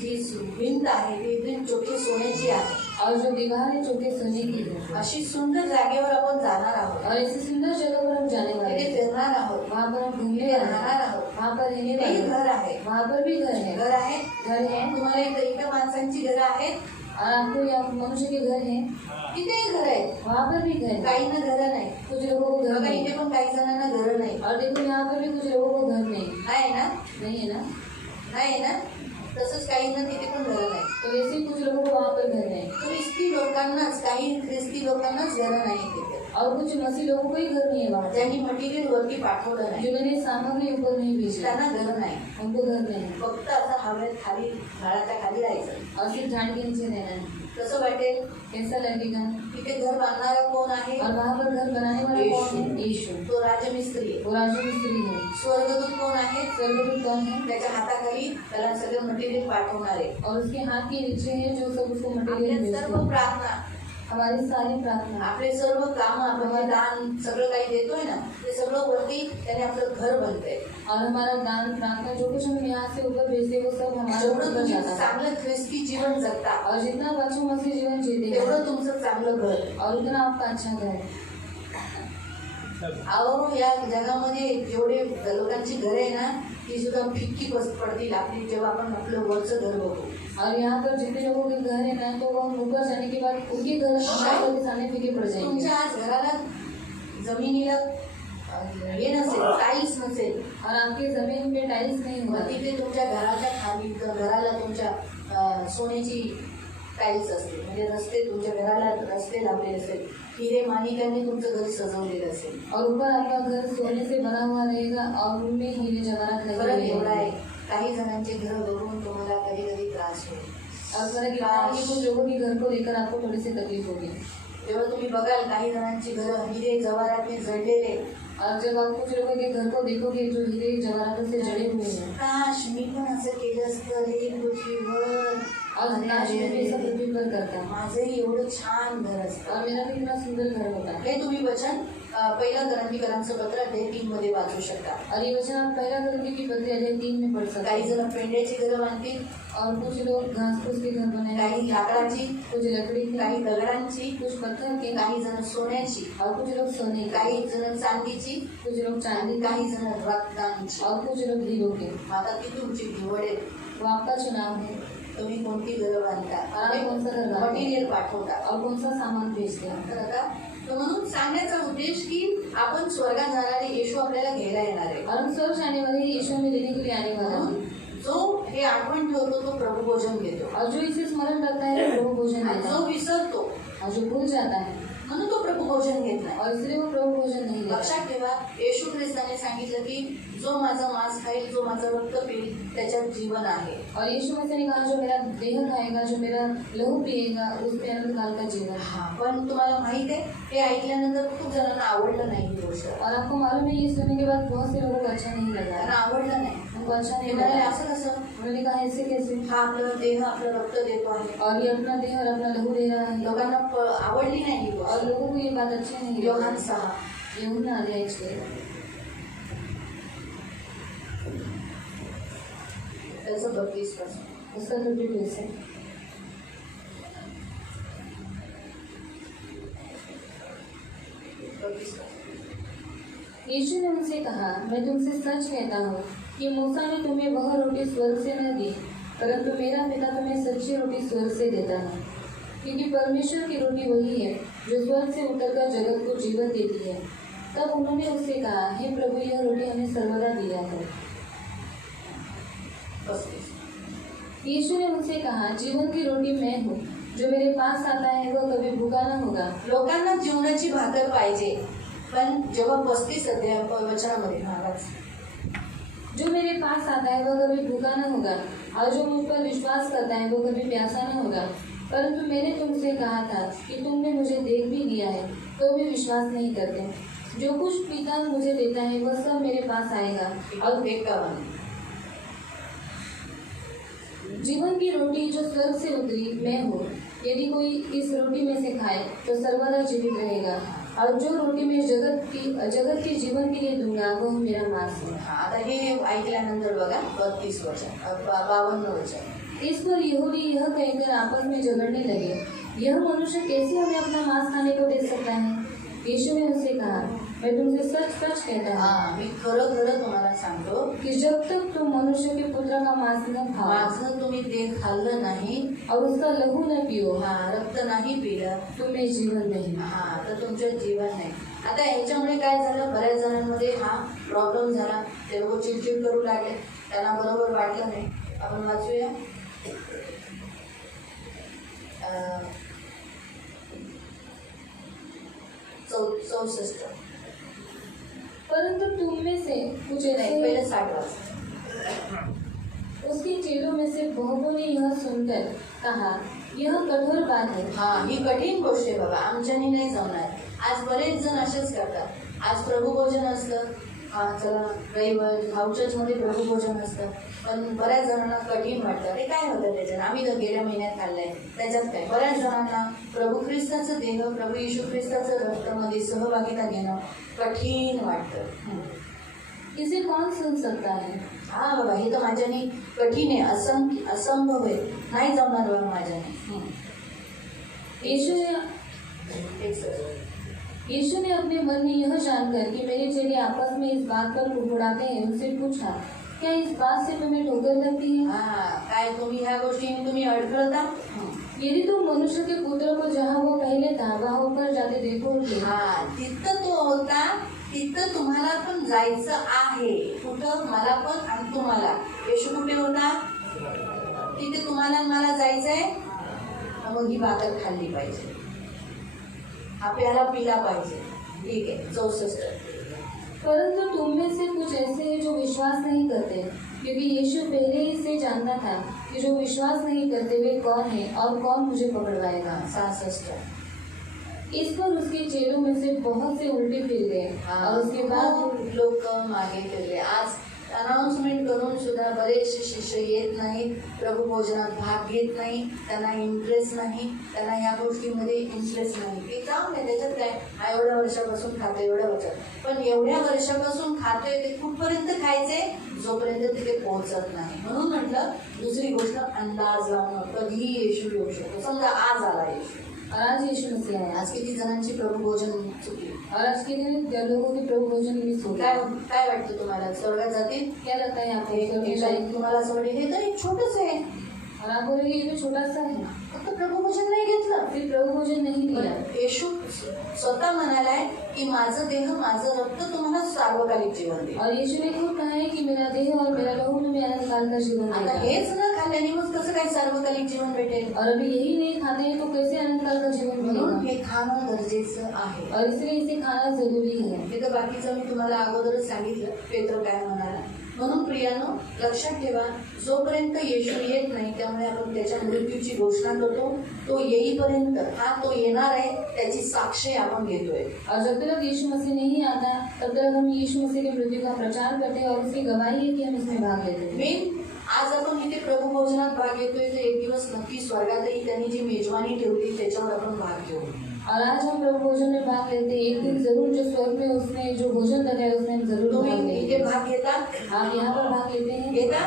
जी भिंत आहे ती एकदम चोखी सोन्याची आहे. और जो दीवार है चौके सोने की है. अशी सुंदर जागेवर आपण जाणार आहोत. और ऐसी सुंदर जगह पर हम जाने वाले तिथे हैं. फिरणार आहोत. वहाँ पर हम घूमने तिथे वाले हैं. राहणार आहोत. वहाँ पर रहने वाले तेही हैं. घर आहे. वहाँ पर भी घर है. घर आहे. घर है. तुम्हाला इथं माणसांची घरं आहेत. और आपको यहाँ मनुष्य के घर है. तिथेही घर आहेत. वहाँ पर भी घर है. काहींना घरं नाही. कुछ लोगों को घर बघा नहीं. इथे पण काही जणांना घरं नाही. और देखो यहाँ पर भी कुछ लोगों को घर नहीं. आहे ना? नहीं है ना. नाही ना? तसंच काहींना तिथे पण घरं नाही. तो वैसे ही कुछ लोगों को वहाँ पर घर नहीं. ख्रिस्ती लोकांनाच, काही ख्रिस्ती लोकांनाच घरं नाही तिथे. और कुछ मसीह लोगों को ही घर नहीं है वहाँ. ज्यांनी मटेरियल वरती पाठवलं नाही जो मैंने सामग्री ऊपर नहीं भेजी, त्यांना घरं नाही. उनको घर नहीं. फक्त असं हवेत खाली झाडाच्या खाली राहायचं. और सिर्फ झाड़ के नीचे रहना है. कसं वाटेल? कैसा लगेगा? तिथे घर बांधणारा कोण आहे? और वहाँ पर घर बनाने वाला कौन है? यीशु. तो राजमिस्त्री आहे. वो राजमिस्त्री है. स्वर्गदूत कोण आहे? स्वर्गदूत कौन है? त्याच्या हाताखाली त्याला सगळं मटेरियल पाठवणारे. और उसके हाथ के नीचे है जो सब उसको मटेरियल आपल्या भेजते सर्व हैं. प्रार्थना, हमारी सारी प्रार्थना, आपले सर्व काम, आपण दान सगळं काही देतोय ना, ते सगळं वरती त्याने आपलं घर बनतंय. और हमारा दान प्रार्थना जो कुछ हम यहाँ से ऊपर भेजते हैं वो सब हमारे जेवढं ऊपर तुम्ही जाता है. चांगलं ख्रिस्ती जीवन जगता और जितना बच्चों मसीह जीवन जीते तेवढं हैं तुमचं चांगलं घर. और उतना आपका अच्छा घर है. अहो या जगामध्ये जेवढे लोकांची घर आहे ना ती सुद्धा फिक्की पडतील आपली जेव्हा आपण आपलं वरचं घर बघू. और यहाँ पर जितने लोगों के घर है ना तो वो हम ऊपर जाने के बाद उनके घर के सामने फीके पड़ जाएंगे. तुमच्या आज घराला जमिनीला हे नसेल, टाईल्स नसेल, और आपके जमीन पे टाइल्स नहीं मग होगा. तिथे तुमच्या घराच्या खाली घराला तुमच्या सोन्याची टाईल्स असते. म्हणजे रस्ते, तुमच्या घराला रस्ते लावलेले असेल, हिरे माणिकांनी तुमचं घर सजवलेलं असेल. और ऊपर आपका घर सोने से बना हुआ रहेगा और उनमें हीरे जवाहरात लगे फरक हुए एवढा आहे, हैं. काही जणांचे घर बघून तुम्हाला कधी कधी त्रास होईल. और फर्क इतना है कि कुछ लोगों के घर को लेकर आपको थोड़ी सी तकलीफ होगी. जेव्हा तुम्ही बघाल काही जणांची घर हिरे जवाहरातने जडलेले, और जब आप कुछ लोगों के घर को देखोगे जो हीरे जवाहरातों से जड़े हुए हैं, काश मी पण असं केलं असतं रे पृथ्वीवर. और काश मैं भी ऐसा पृथ्वी पर करता. माझंही एवढं छान घर असतं. और मेरा भी इतना सुंदर घर होता. हे तुम्ही वचन पहिला गणतिकारांचं पत्र अध्याय 3 मध्ये वाचू शकता. और ये वचन आप पहला करने की पत्र अध्याय 3 में पढ़ सकते काही हैं. जण पेंड्याची घरं बांधतील, और कुछ लोग घास फूस के घर बनाए, काही लाकडाची, कुछ लकड़ी के, काही दगडांची, कुछ पत्थर के, काही जण सोन्याची, और कुछ लोग सोने के, काही जण चांदीची, कुछ लोग चांदी आणि का, काही जण रत्नांची. और कुछ लोग हीरो के. आता ती तुमची निवड आहे. वो आपका चुनाव है. तुम्ही कोणती घरं बांधता, आणि कोणतं घर बांधता. मटेरियल पाठवता. और कौन सा सामान भेजते हैं. तर आता तर म्हणून सांगण्याचा उद्देश की आपण स्वर्गात जाणारे येशू आपल्याला घ्यायला येणार आहे. और हम स्वर्ग जाने वाले यीशु में लेने के लिए आने वाला म्हणून है. जो हे आठवण ठेवतो तो प्रभू भोजन घेतो. और जो इसे स्मरण रखता है प्रभु भोजन आणि लेता जो है. विसरतो और जो भूल जाता है म्हणून तो प्रभू भोजन घेत नाही. और इसलिए वो प्रभु भोजन नहीं लेता. लक्षात ठेवा, येशू ख्रिस्ताने सांगितलं की जो माझा मांस खाईल, जो माझं रक्त पिईल त्याच्यात जीवन आहे. और यीशु मसीह ने कहा जो मेरा देह खाएगा, जो मेरा लहू पिएगा, उस पे अनंत काल का जीवन है. हा, पण तुम्हाला माहित आहे हे ऐकल्यानंतर खूप जणांना आवडलं नाही ही गोष्ट. और आपको मालूम है ये सुनने के बाद बहुत से लोगों को अच्छा नहीं लगा. त्यांना आवडलं नाही. उनको अच्छा ते नहीं म्हणाले लगा. असं कसं, उन्होंने कहा ऐसे कैसे. हा आपला देह आपलं रक्त देतो आहे. और ये अपना देह और अपना लहू दे रहा है. लोकांना आवडली नाही ही और गोष्ट. लोगों को ये बात अच्छी नहीं योहान लगी. 6 यूहन्ना अध्याय 6 त्याचं 32 पासून. उसका 32 से. यीशु ने उनसे कहा, मैं तुमसे सच कहता हूँ कि मूसा ने तुम्हें वह रोटी स्वर्ग से न दी, परंतु मेरा पिता तुम्हें सच्ची रोटी स्वर्ग से देता है. क्योंकि परमेश्वर की रोटी वही है जो स्वर्ग से उतरकर जगत को जीवन देती है. तब उन्होंने उससे कहा, हे प्रभु, यह रोटी हमें सर्वदा दिया है. 35. यीशु ने उनसे कहा, जीवन की रोटी मैं हूँ. जो मेरे पास आता है वह कभी भूखा न होगा. लोकांना जीवनाची भाकर पाहिजे, पण जेव्हा 35 अध्याय वचनामध्ये महाराज जो मेरे पास आता है वह कभी भूखा न होगा, और जो मुझ पर विश्वास करता है वह कभी प्यासा न होगा. परंतु मैंने तुमसे कहा था कि तुमने मुझे देख भी लिया है तो भी विश्वास नहीं करते. जो कुछ पिता मुझे देता है वह सब मेरे पास आएगा. और 51. जीवन की रोटी जो स्वर्ग से उतरी मैं हूँ। यदि कोई इस रोटी में से खाए तो सर्वदा जीवित रहेगा, और जो रोटी मैं जगत की जीवन के लिए दूंगा वह मेरा मांस है। आता हे ऐकल्यानंतर बघा 32 वचन 52 वचन। इस पर यहूदी यह कहकर आपस में झगड़ने लगे, यह मनुष्य कैसे हमें अपना मांस खाने को दे सकता है? यीशु ने उससे कहा, मैं तुमसे सच सच कहता हूँ मी खरं खरं तुम्हाला सांगतो कि जब तक तुम मनुष्य के पुत्र का मांस न खाओ माझं तुम्ही ते खाल्लं नाही और उसका लहू न पियो रक्त नाही पिलं तुम्हें जीवन नहीं। तर तुमचं जीवन नाही। आता ह्याच्यामुळे काय झालं, बऱ्याच जणांमध्ये हा प्रॉब्लेम झाला। ते लोक चिडचिड करू लागले, त्यांना बरोबर वाटलं नाही। आपण वाचूया 64। परंतु तुम में से कुछ नाही, ऐसे पहिले 60 वाच। उसके चेलों में से बहुतों ने यह सुनकर कहा, यह कठोर बात है। ही कठीण गोष्ट आहे बाबा, आमच्यानी नाही जमणार। आज बरेच जण असेच करतात। आज प्रभुभोजन असतं, चला रविवार भाऊ चर्चमध्ये प्रभुभोजन असतं, पण बऱ्याच जणांना कठीण वाटतं। ते काय होतं त्याच्यानं, आम्ही तर गेल्या महिन्यात खाल्लंय, त्याच्यात काय। बऱ्याच जणांना प्रभू ख्रिस्ताचं देह, प्रभू येशू ख्रिस्ताचं रक्तामध्ये सहभागिता घेणं कठीण वाटतं। इसे कौन सुन सकता है? बाबा, हे तर माझ्याने कठीण आहे, असंभव आहे, नाही जमणार बाबा माझ्याने। यीशु ने अपने मन में यह जानकर कि मेरे चेले आपस में इस बात पर कुड़कुड़ाते हैं, उनसे पूछा, क्या इस बात से तुम्हें ठोकर लगती है? काय तुम्ही ह्या गोष्टीने तुम्ही अडखळता? यदि तुम मनुष्य के पुत्र को जहाँ वो पहले था वहाँ ऊपर जाते देखोगे, तिथं तो होता, तिथं तुम्हाला पण जायचं आहे। कुठं? मला पण आणि तुम्हाला। येशू कुठे होता? तिथे तुम्हाला मला जायचंय, मग ही भाकर खाल्ली पाहिजे, आपल्याला पिला पाहिजे। ठीक आहे 64। परंतु तुम में से कुछ ऐसे हैं जो विश्वास नहीं करते, क्योंकि यीशु पहले ही से जानता था कि जो विश्वास नहीं करते वे कौन है और कौन मुझे पकड़वाएगा। 66। इस पर उसके चेलों में से बहुत से उल्टे फिर गए और उसके बाद लोक मागे फिरले। आज अनाउन्समेंट करून सुद्धा बरेचसे शिष्य येत नाहीत, प्रभू भोजनात भाग घेत नाही, त्यांना इंटरेस्ट नाही, त्यांना ह्या गोष्टीमध्ये इंटरेस्ट नाही। ते जाऊन नाही, त्याच्यात काय, हा एवढ्या वर्षापासून खातोय, एवढ्या वर्षात, पण एवढ्या वर्षापासून खातोय ते कुठपर्यंत खायचे, जोपर्यंत तिथे पोहोचत नाही। म्हणून म्हटलं दुसरी गोष्ट, अंदाज लावणं, कधीही येशू येऊ शकतो। समजा आज आला येशू, और आज यीशु मसीह आया, आज किती जणांची प्रभू भोजन चुकली, और आज के दिन लोगों की प्रभु भोजन मिस हो गया। काय वाटतं तुम्हाला, स्वर्गात जातील? क्या लगता है आपको? तुम्हाला असं वाटेल हे तर एक छोटंच आहे, और आप बोलेंगे ये तो छोटा सा है, फक्त प्रभू भोजन नाही घेतलं। फिर प्रभु भोजन नहीं दिया। येशू स्वतः म्हणालाय की माझं देह, माझं रक्त तुम्हाला सार्वकालिक जीवन देईल। और यीशु ने खुद कहा है कि मेरा देह और मेरा लहू तुम्हें अनंत काल का जीवन आता देगा। हेच न खाल्ल्याने मग कसं काय सार्वकालिक जीवन भेटेल? और अभी यही नहीं खाते हैं तो कैसे अनंत काल का जीवन म्हणून मिलेगा? हे खाणं गरजेचं आहे। और इसलिए इसे खाना जरूरी है। हे तर बाकीचं मी तुम्हाला अगोदरच सांगितलं, पेत्र काय म्हणाला। म्हणून प्रियानो, लक्षात ठेवा, जोपर्यंत येशू येत नाही त्यामुळे आपण त्याच्या मृत्यूची घोषणा करतो, तो येईपर्यंत, तो येणार आहे त्याची साक्षी आपण घेतोय। और जब तक यीशु मसीह नहीं आता तब तक हम यीशु मसीह के मृत्यु का प्रचार करते हैं और उसकी गवाही है कि हम इसमें भाग लेते हैं। मेन आज आपण इथे प्रभू भोजनात भाग घेतोय, तर एक दिवस नक्की स्वर्गातही त्यांनी जी मेजवानी ठेवली त्याच्यावर आपण भाग घेऊ। और आज हम प्रभु भोजन में भाग लेते हैं, एक दिन जरूर जो स्वर्ग में उसने जो भोजन लगाया उसमें हम जरूर भाग तुम्ही लेंगे। इथे भाग घेता? आप यहाँ पर भाग लेते हैं, घेता?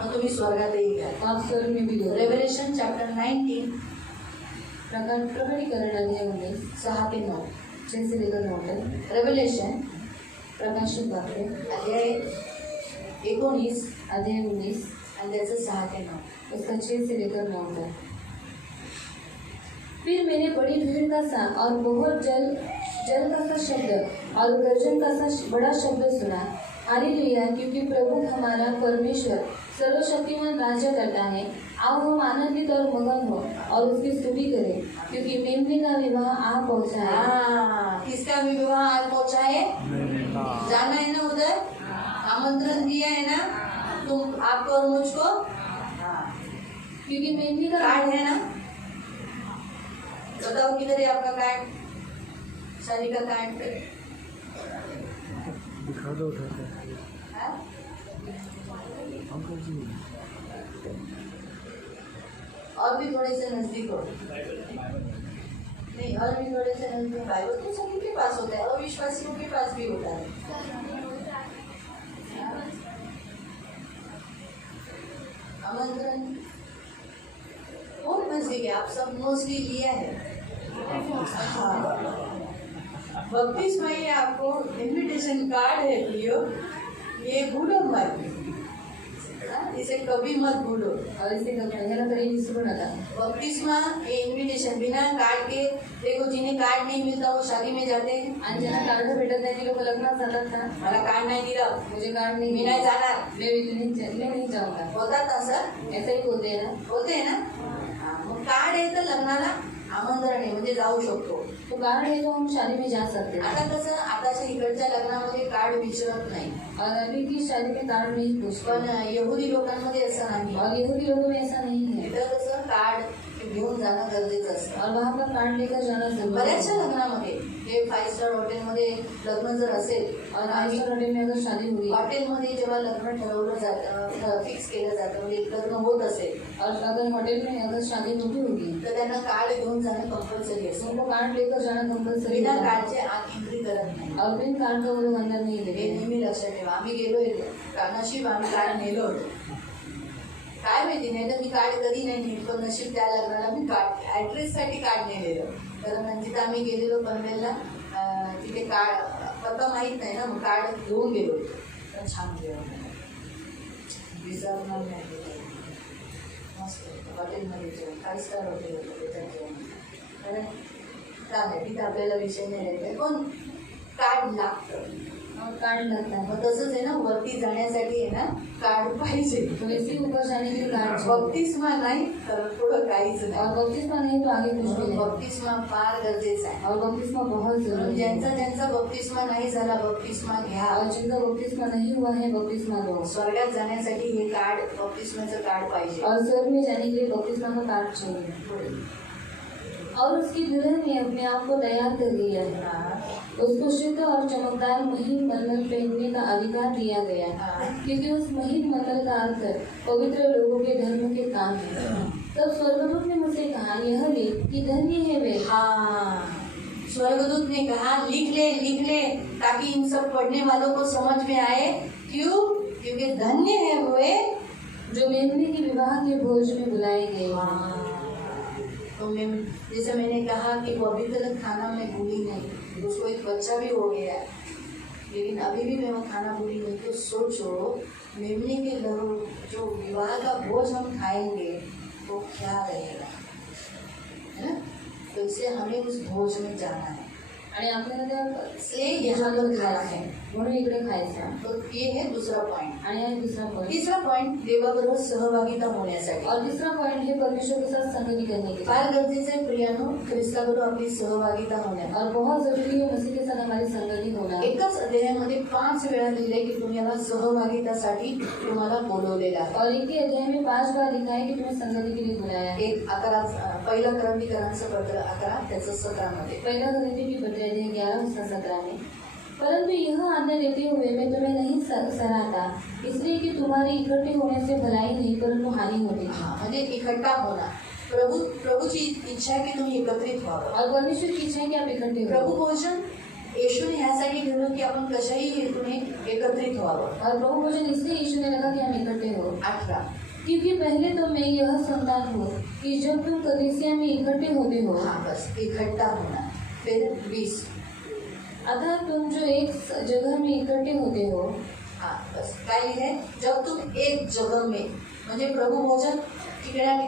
मग तुम्ही स्वर्गातही घ्या। तो आप स्वर्ग में भी लोगे। रेव्हलेशन चॅप्टर 19 प्रकटीकरण अध्याय 19 6 ते 9। 6 से लेकर 9 तक। रेव्हलेशन प्रकाशित वाक्य अध्याय 19 अध्याय 19 आणि त्याचं 6 ते 9। उसका 6 से लेकर 9 तक। फिर मैंने बड़ी भीड़ का सा और बहुत जल का सा शब्द और गर्जन का सा बड़ा शब्द सुना, हालेलुया, क्योंकि प्रभु हमारा परमेश्वर सर्वशक्तिमान राज्य करता है। आओ हम आनंदित और मगन हो और उसकी स्तुति करें, क्योंकि मेमने का विवाह आ पहुंचा है। किसका विवाह आ पहुंचा है? जाना है ना उधर, आमंत्रण दिया है ना तुम, आपको और मुझको। क्योंकि मेमने का कार्ड है ना, बताओ किधर है आपका कार्ड, शादी का कार्ड? दिखा दो उठा के। और भी थोड़े से नजदीक हो, नहीं और भी थोड़े से नजदीक। बाइबल तो सभी के पास होता है, अविश्वासियों के पास भी होता है। आमंत्रण बहुत नजदीक है, आप सब मोस्टली लिया है। हाँ, बत्तीस मई आपको इनविटेशन कार्ड है लियो, ये भूलो मत, इसे कभी मत भूलो। और इसे ह्याला तरी विसरू नका। बपतिस्मा ये इन्विटेशन बिना कार्ड के, देखो जिन्हें कार्ड नहीं मिलता वो शादी में जाते हैं, आणि ज्यांना कार्ड भेटत नाही ते लोक लग्नात जातात का? मला कार्ड नाही दिलं मुझे कार्ड नहीं मी नाही जाणार, मैं नहीं जाऊंगा, होतात ना सर, ऐसा ही बोलते हैं ना। होते ना। हाँ, मग कार्ड आहे तर लग्नाला आमंत्रण आहे म्हणजे जाऊ शकतो। तो कार्ड है तो हम शादी में जा सकते हैं। आता कसं आताच्या इकडच्या लग्नामध्ये कार्ड विचारत नाही, और अभी की शादी में कार्ड नहीं पूछते, पण यहुदी लोकांमध्ये असं नाही। और यहूदी लोगों में ऐसा नहीं है, इथं कसं कार्ड घेऊन जाणं गरजेचं असतं। और वहाँ पर कार्ड लेकर जाना जरूरी है। बऱ्याचशा लग्नामध्ये हे 5 स्टार हॉटेलमध्ये लग्न जर असेल और आणि फाइव स्टार होटल में अगर शादी हुई हॉटेलमध्ये जेव्हा लग्न ठरवलं जातं, फिक्स केलं जातं, म्हणजे लग्न होत असेल और अगर होटल में अगर शादी होती होगी तर त्यांना कार्ड घेऊन जाणं कंपल्सरी असतं। उनको कार्ड लेकर जाना कंपल्सरी बिना है, कार्डचे आत एंट्री करत नाही, और बिन कार्ड का वो लोग अंदर नहीं हे देते। नेहमी लक्षात ठेवा। आम्ही गेलोय नशीब आम्ही कार्ड नेलो होतो, काय माहिती नाही तर मी कार्ड कधी नाही नेलं, पण नशीब त्या लग्नाला मी कार्ड ॲड्रेससाठी कार्ड नेलेलं, कारण तिथं आम्ही गेलेलो पनवेलला, तिथे कार्ड पत्ता माहीत नाही ना, मग कार्ड घेऊन गेलो होतो। तर छान जेवण विसरणार नाही, मस्त हॉटेलमध्ये जेवण, 5 स्टार हॉटेल होतं त्याच्यात जेवण, कारण चालेल तिथं आपल्याला विषय नाही राहिला, पण कार्ड लागतं। और कार्ड लगता है, मग तसंच आहे ना, वरती जाण्यासाठी आहे ना कार्ड पाहिजे। तो इसी ऊपर जाने के लिए कार्ड चाहिए, बपतिस्मा नाही तर पुढं काहीच नाही, और बपतिस्मा नहीं तो आगे कुछ भी म्हणून नहीं, बपतिस्मा फार गरजेचा आहे। और बपतिस्मा बहुत म्हणून जरूरी है। ज्यांचा ज्यांचा बपतिस्मा नाही झाला बपतिस्मा घ्या, और जिनका बपतिस्मा नहीं हुआ है बपतिस्मा लो, स्वर्गात जाण्यासाठी हे कार्ड बपतिस्माचं कार्ड पाहिजे। और स्वर्ग में जाने के लिए बपतिस्मा का कार्ड चाहिए। और उसकी दुल्हन ने अपने आप को तैयार कर लिया है, हाँ, उसको शुद्ध और चमकदार महीन मलमल पहनने का अधिकार दिया गया, हाँ, क्योंकि उस महीन मलमल का अर्थ पवित्र लोगों के धर्म के काम है। तब स्वर्गदूत ने मुझसे कहा, यह लिख कि धन्य है वे। हाँ, स्वर्गदूत ने कहा लिख ले ताकि इन सब पढ़ने वालों को समझ में आए। क्यों? क्योंकि धन्य है वे जो मेमने के विवाह के भोज में बुलाए गए। तो मैं जैसे मैंने कहा कि वो अभी तक खाना मैं भूली नहीं, उसको एक बच्चा भी हो गया है, लेकिन अभी भी मैं वो खाना भूली नहीं। तो सोचो मेमने के जो विवाह का भोज हम खाएंगे तो क्या रहेगा, है ना? तो इसलिए हमें उस भोज में जाना है, आणि आपल्याला त्या इसलिए यहाँ पर खाना है। म्हणून इकडे खायचं। तो ये है दूसरा पॉइंट। आणि हा दुसरा पॉइंट। तीसरा पॉइंट देवाबरोबर सहभागिता होण्यासाठी, और तीसरा पॉइंट है परमेश्वर के साथ संगति करने के लिए। फार गरजेचं आहे प्रियानो ख्रिस्ताबरोबर आपली सहभागिता होण्यात। और बहुत जरूरी है मसीह के साथ हमारी संगति होना। एकाच अध्यायामध्ये 5 वेळा लिहिले की तुम्हाला सहभागितासाठी तुम्हाला बोलवलेलं आहे। और एक ही अध्याय में 5 बार लिखा है कि तुम्हें संगति के लिए बुलाया है। 11 क्रांतिकारांचं पत्र 11 त्याचं 17 मध्ये। पहला कोरिन्थियों की पत्र अध्याय 11 उसका 17 में। परंतु यह आज्ञा देते हुए मैं तुम्हें नहीं सराहता, इसलिए कि तुम्हारे इकट्ठे होने से भलाई नहीं परंतु हानि होती है। हाँ, म्हणजे इकट्ठा होना। प्रभूची इच्छा आहे की तुम्ही एकत्रित व्हावं। और परमेश्वर की इच्छा है कि आप इकट्ठे हो। प्रभू भोजन येशूने ह्यासाठी ठेवलं की आपण कशाही हेतूने एकत्रित व्हावं। और प्रभु भोजन इसलिए यीशु ने लगा कि हम इकट्ठे हो। 18 क्योंकि पहले तो मैं यह संतान हूँ कि जब तुम कलीसिया में इकट्ठे होते हो। हाँ, बस इकट्ठा होना। फिर 20 अतः तुम जो एक जगह में इकट्ठे होते हो। हाँ, बस काय लिहिलंय? जब तुम एक जगह में, म्हणजे प्रभू भोजन तिकडं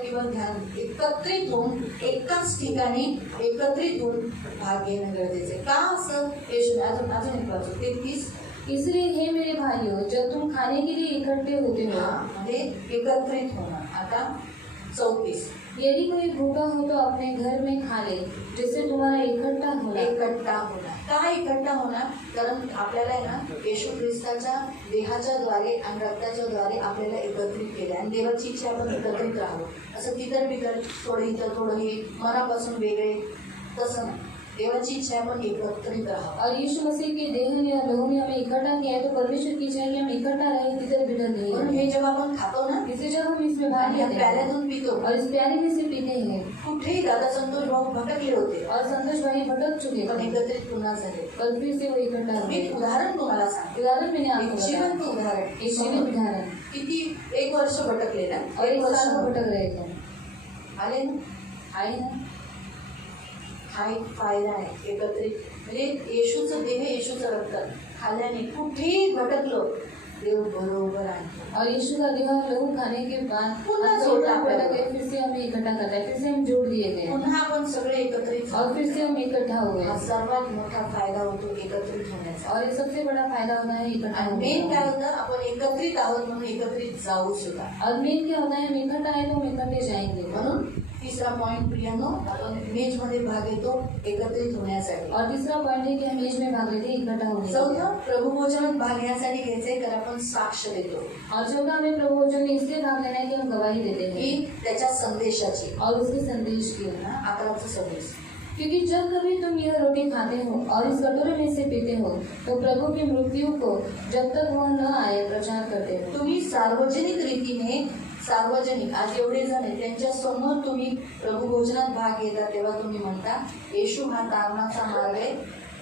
किंवा ध्यान एकत्रित होऊन एकाच ठिकाणी एकत्रित होऊन भाग घेणं गरजेचं आहे। का असं? येशूने अजून एक वाचू 33 इसलिए हे मेरे भाइयों, जब तुम खाने के लिए इकट्ठे होते हो। म्हणजे एकत्रित होणं। आता 34 यदि कोई भूखा हो तो अपने घर में खा ले, जिससे तुम्हारा इकट्ठा होना। इकट्ठा होणार। का इकट्ठा होणार? कारण आपल्याला आहे ना येशू ख्रिस्ताच्या देहाच्या द्वारे आणि रक्ताच्या द्वारे आपल्याला एकत्रित केले आणि देवाची इच्छा आपण एकत्रित राहावं। असं तितर बितर थोडं इथं थोडं हे मनापासून वेगळे तसं नाही। देवाची इच्छा आहे आपण एकत्रित राहावं. और यीशु मसीह के देह ने और लोगों ने हमें इकट्ठा किया है, तो परमेश्वर की इच्छा है कि हम इकट्ठा रहें, किधर बिखर म्हणून नहीं. हे जेव्हा आपण खातो ना इसलिए जब हम इसमें भाग आणि या लेते हैं प्याल्यातून पितो, और इस प्याले में से पीते हैं, कुठेही दादा संतोष भाऊ भटकले होते और संतोष भाई भटक चुके पण थे, एकत्रित पुन्हा झाले. कल फिर से वो इकट्ठा मी हुए. एक उदाहरण तुम्हाला सांगते, उदाहरण मैंने एक आपको बताया, जिवंत उदाहरण. एक जीवित उदाहरण. किती 1 वर्ष भटकले ना, और 1 एक वर्ष साल वो भटक रहे थे, आले ना. आए ना. हा एक फायदा आहे एकत्रित, म्हणजे येशूचं देह येशूचं रक्त खाल्ल्याने कुठेही भटकलो देव बरोबर आणतो. और यीशु का देह हम लोगों खाने के बाद पुन्हा हम जोड़ता जोड़ना है. पड़ता गए, फिर से हमें इकट्ठा करता है, फिर से हम जोड़ दिए गए पुन्हा आपण सगळे एकत्रित और फिर से हम इकट्ठा हो हा गए. सर्वात मोठा फायदा होतो एकत्रित होण्याचा. और ये सबसे बड़ा फायदा होता है इकट्ठा आणि होने मेन काय का. होतं, आपण एकत्रित आहोत म्हणून एकत्रित जाऊ सुद्धा. और मेन क्या होता है, हम इकट्ठा है तो हम इकट्ठे जाएंगे. म्हणून तिसरा पॉइंट प्रियानो, आपण इमेज मध्ये भाग घेतो एकत्रित होण्यासाठी. और तीसरा पॉइंट है कि हम इमेज में भाग लेते हैं इकट्ठा होने के लिए. चौथं, प्रभू भोजनात भाग घेण्यासाठी घ्यायचंय तर आपण साक्ष देतो और चौथा, हमें प्रभु भोजन में इसलिए भाग लेना है कि हम गवाही देते की हैं त्याच्या संदेशाची. और उसके संदेश की. 11चा संदेश. क्योंकि जब कभी तुम यह रोटी खाते हो और इस कटोरे में से पीते हो, तो प्रभु की मृत्यु को जब तक वह न आए प्रचार करते हो. तुम्ही सार्वजनिक रीतीने, सार्वजनिक आज एवढे जण आहेत त्यांच्या समोर तुम्ही प्रभू भोजनात भाग घेता, तेव्हा तुम्ही म्हणता येशू हा तारणाचा मार्ग आहे,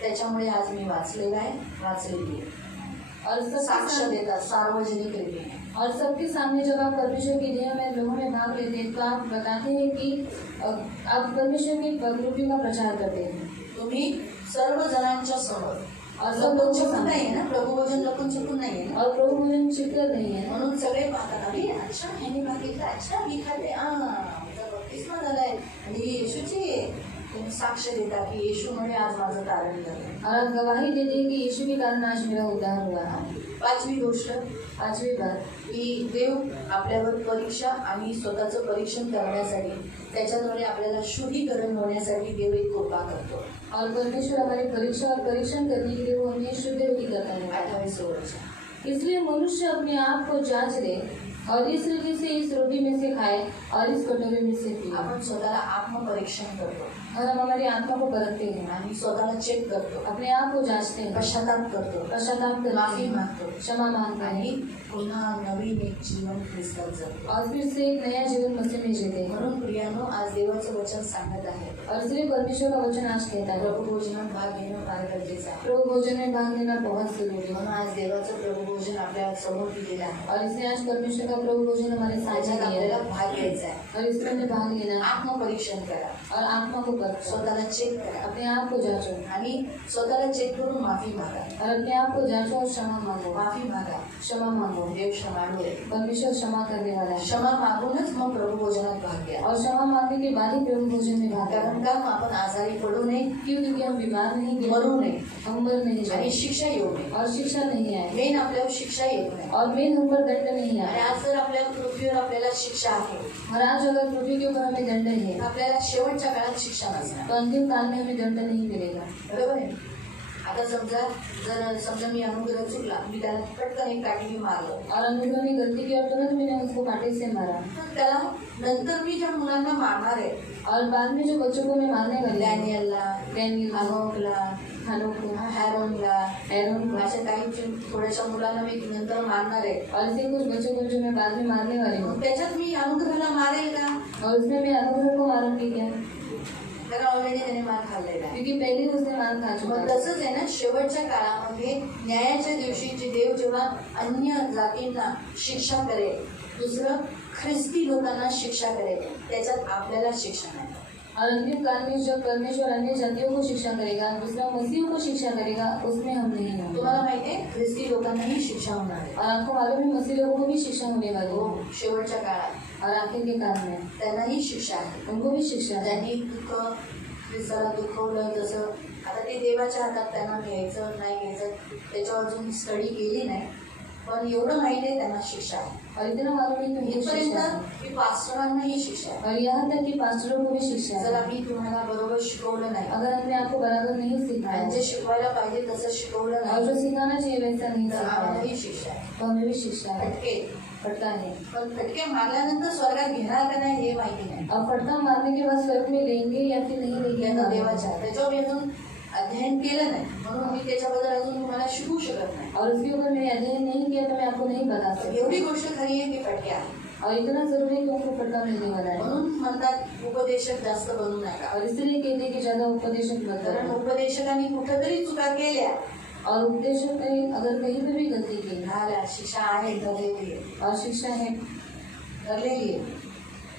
त्याच्यामुळे आज मी वाचलेला आहे, वाचलेली आहे. और साक्ष सबके देतात सार्वजनिक रीतीने. और सबके सामने जब आप परमेश्वर के देह में लोगों में भाग लेते हैं, तो आप बताते हैं कि आप परमेश्वर की मृत्यु का प्रचार करते हैं. तुम्ही सर्व जणांच्या समोर. और सब लपून लोगों के छपून सामने. नाहीये ना, प्रभू भोजन लपून छपून नाहीये ना. और प्रभु भोजन छिपकर नहीं है. म्हणून सगळे पाहतात, अरे अच्छा ह्याने भाग घेतला, अच्छा मी खाते, माझा बप्तिस्मा झालाय आणि ही येशूची आहे. तुम्ही साक्ष देता की येशूमुळे आज माझं तारण झालं. और आप गवाही देते हैं कि यीशु के कारण आज मेरा उद्धार हुआ है. 5वी गोष्ट, पांचवी बात, की देव आपल्यावर परीक्षा आणि स्वतःचं परीक्षण करण्यासाठी, त्याच्याद्वारे आपल्याला शुद्धीकरण होण्यासाठी देव एक कृपा करतो. और परमेश्वर हमारी परीक्षा और परीक्षण करने के लिए वो हमें शुद्ध भी करता है. 28 वर्ष. इसलिए मनुष्य अपने आप को जांच ले और इस रीति से इस रोटी में से खाए और इस कटोरे में से पिए. आपण स्वतःला आत्मपरीक्षण करतो और हम हमारी आत्मा को परखते हैं, आणि स्वतःला चेक करतो, अपने आप को जांचते हैं, पश्चाताप करतो, पश्चाताप करते माफी हैं, मागतो क्षमा मांगते आणि हैं पुन्हा नवीन एक जीवन ख्रिस्तात जगतो. और फिर से एक नया जीवन मसीह में जीते हैं. म्हणून प्रियानो, आज देवाचं वचन सांगत आहे और इसलिए परमेश्वर का वचन आज कहता है प्रभू भोजनात भाग घेणं फार गरजेचं आहे. प्रभु भोजन में भाग लेना बहुत जरूरी म्हणून है. आज देवाचं प्रभू भोजन आपल्या समोर दिलेलं आहे. और इसलिए आज परमेश्वर का प्रभु भोजन हमारे साझा त्याच्यात किया आपल्याला है भाग घ्यायचा आहे. और इसमें हमें भाग लेना है. आत्मपरीक्षण करा, और आत्मा को परखो, स्वतःला चेक करा अपने आप को जांचो आणि स्वतःला चेक करून माफी मागा. और अपने आप को जांचो और क्षमा मांगो. माफी मागा. क्षमा मांगो. देव क्षमाळू आहे. परमेश्वर क्षमा करने वाला है. क्षमा मागूनच मग प्रभू भोजनात भाग घ्या. और क्षमा मांगने के बाद ही प्रभु भोजन में भाग कारण लेना. का, आपण आजारी पडू नये, क्यों? क्योंकि हम बीमार नहीं गिरे, मरू नये हम मर नहीं आणि जाए शिक्षा येऊ नये. और शिक्षा नहीं आए. मेन आपल्यावर शिक्षा येऊ नये. और मेन हम पर दंड नहीं आणि आए. आज जर आपल्या पृथ्वीवर आपल्याला शिक्षा आहे, और आज अगर पृथ्वी के ऊपर हमें दंड है, तर आपल्याला शेवटच्या काळात शिक्षा नसणार. तो अंतिम काल में हमें दंड नहीं मिलेगा. बरोबर आहे. आता समजा मी अनुग्रह चुकला, मी त्याला पटकन एक काठी मारलं, और अनुग्रह ने गलती की और तुरंत मैंने उसको कांटे से मारा. तर त्याला नंतर मी ज्या मुलांना मारणार आहे, और बाद में जो बच्चों को मैं मारने वाली हूँ, डॅनियलला, डैनियल, हनोकला, हनोक, हॅरोनला, एरोन को, अशा काही थोड्याशा मुलांना मी नंतर मारणार आहे. और ऐसे कुछ बच्चों को जो मैं बाद में मारने वाली हूँ. मग त्याच्यात मी अनुग्रहाला मारेल का? और उसमें मैं अनुग्रह को मारूंगी क्या? कारण ऑलरेडी त्याने मार खाल्लेला आहे. क्योंकि पहले ही उसने मार खा चुका मग है. तसंच आहे ना, शेवटच्या काळामध्ये न्यायाच्या दिवशी जे देव जेव्हा अन्य जातींना शिक्षा करेल, दुसरं ख्रिस्ती लोकांना शिक्षा करेल, त्याच्यात आपल्याला शिक्षा नाही. और अंतिम काल में जब परमेश्वर अन्य जातियों को शिक्षा करेगा, दूसरा मसीह को शिक्षा करेगा, उसमें हम नहीं होंगे. तुम्हाला माहिती आहे, ख्रिस्ती लोकांनाही शिक्षा होणार आहे. और आपको मालूम है मसीह लोगों को भी शिक्षा होने वाली हो, है. शेवटच्या काळात और आखिर के काल में त्यांनाही शिक्षा आहे. उनको भी शिक्षा है. त्यांनी ख्रिस्ताला दुखवलं, जसं आता ते देवाच्या हातात त्यांना घ्यायचं नाही घ्यायचं त्याच्यावर अजून स्टडी केली नाही. पण एवढं माहिती आहे त्यांना शिक्षा आहे. और इतना मालूम है कि उनको शिक्षा है इथपर्यंत की पास्टरांनाही शिक्षा आहे. और यहाँ तक कि पास्टरों को भी शिक्षा जर है। आम्ही तुम्हाला बरोबर शिकवलं नाही, अगर हमने आपको बराबर नहीं सिखाया आणि जे शिकवायला पाहिजे तसं शिकवलं और नाही जो सिखाना चाहिए वैसा नहीं तर सिखाया आम्हालाही शिक्षा आहे. तो हमें भी शिक्षा है, फटके फटका है। पण फटके मारल्यानंतर स्वर्गात घेणार का नाही हे माहिती नाही. और फटका मारने के बाद स्वर्ग में लेंगे या फिर नहीं लेंगे ज्ञान देवाच्या आहे. त्याच्यावर मी अजून अध्ययन केलं नाही म्हणून मी त्याच्याबद्दल अजून तुम्हाला शिकवू शकत नाही. और उसके ऊपर मैंने अध्ययन नहीं किया तो मैं आपको नहीं बता सकती। एवढी गोष्ट खरी आहे की फटके आहे. और इतना जरूरी है कि उनको फटका मिलने वाला है। म्हणून म्हणतात उपदेशक जास्त बनू नका. और इसलिए कहते हैं कि ज्यादा उपदेशक मत कारण करो। उपदेशकांनी कुठेतरी चुका केल्या और उपदेशक ने अगर कहीं पे भी गलती की झाल्या, शिक्षा आहे ठरलेली आहे, और शिक्षा है ठरलेली आहे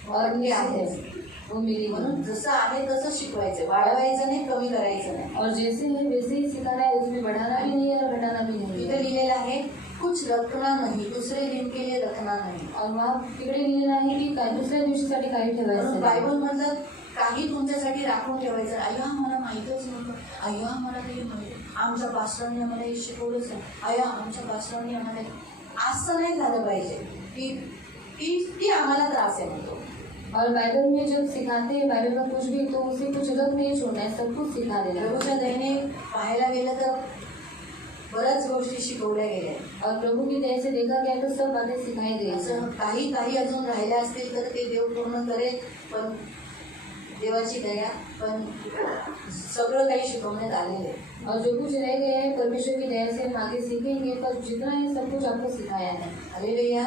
और फटके आहे. निश्चित है, वो मिली म्हणून जसं आहे तसं शिकवायचं, वाढवायचं नाही, कमी करायचं नाही. और जैसे है वैसे ही सिखाना है, उसमें बढ़ाना भी नहीं है और घटाना भी नहीं तिथे है। लिहिलेलं आहे कुछ रखना नाही, दुसरे दिन के लिए रखना नाही. और वहाँ तिकडे लिहिलेलं आहे की काय दुसऱ्या दिवशीसाठी काही म्हणून ठेवायचं नाही। बायबल मधलं काही तुमच्यासाठी राखून ठेवायचं. अय्या मला माहितच नव्हतं, अय्या मला काही माहिती, आमच्या पास्टरांनी आम्हाला हे शिकवलंच नाही, अय्या आमच्या पास्टरांनी आम्हाला असं नाही झालं पाहिजे की ती आम्हाला त्रास आहे म्हणतो. और बाइबल में जब सिखाते हैं बाइबल में कुछ भी तो उसे कुछ अलग नहीं छोड़ना है, सब कुछ सिखा देना है। प्रभूच्या दयेने पाहायला गेलं तर बऱ्याच गोष्टी शिकवल्या गेल्या. और प्रभु की दया से देखा गया तो सब बातें सिखाई गई हैं। असं काही काही अजून राहिल्या असतील तर ते देव पूर्ण करेल, पण देवाची दया, पण सगळं काही शिकवण्यात आलेलं आहे. और जो कुछ रह गया है परमेश्वर की दया से हम आगे सीखेंगे, पर जितना है सब कुछ आपको सिखाया है। हालेलुया.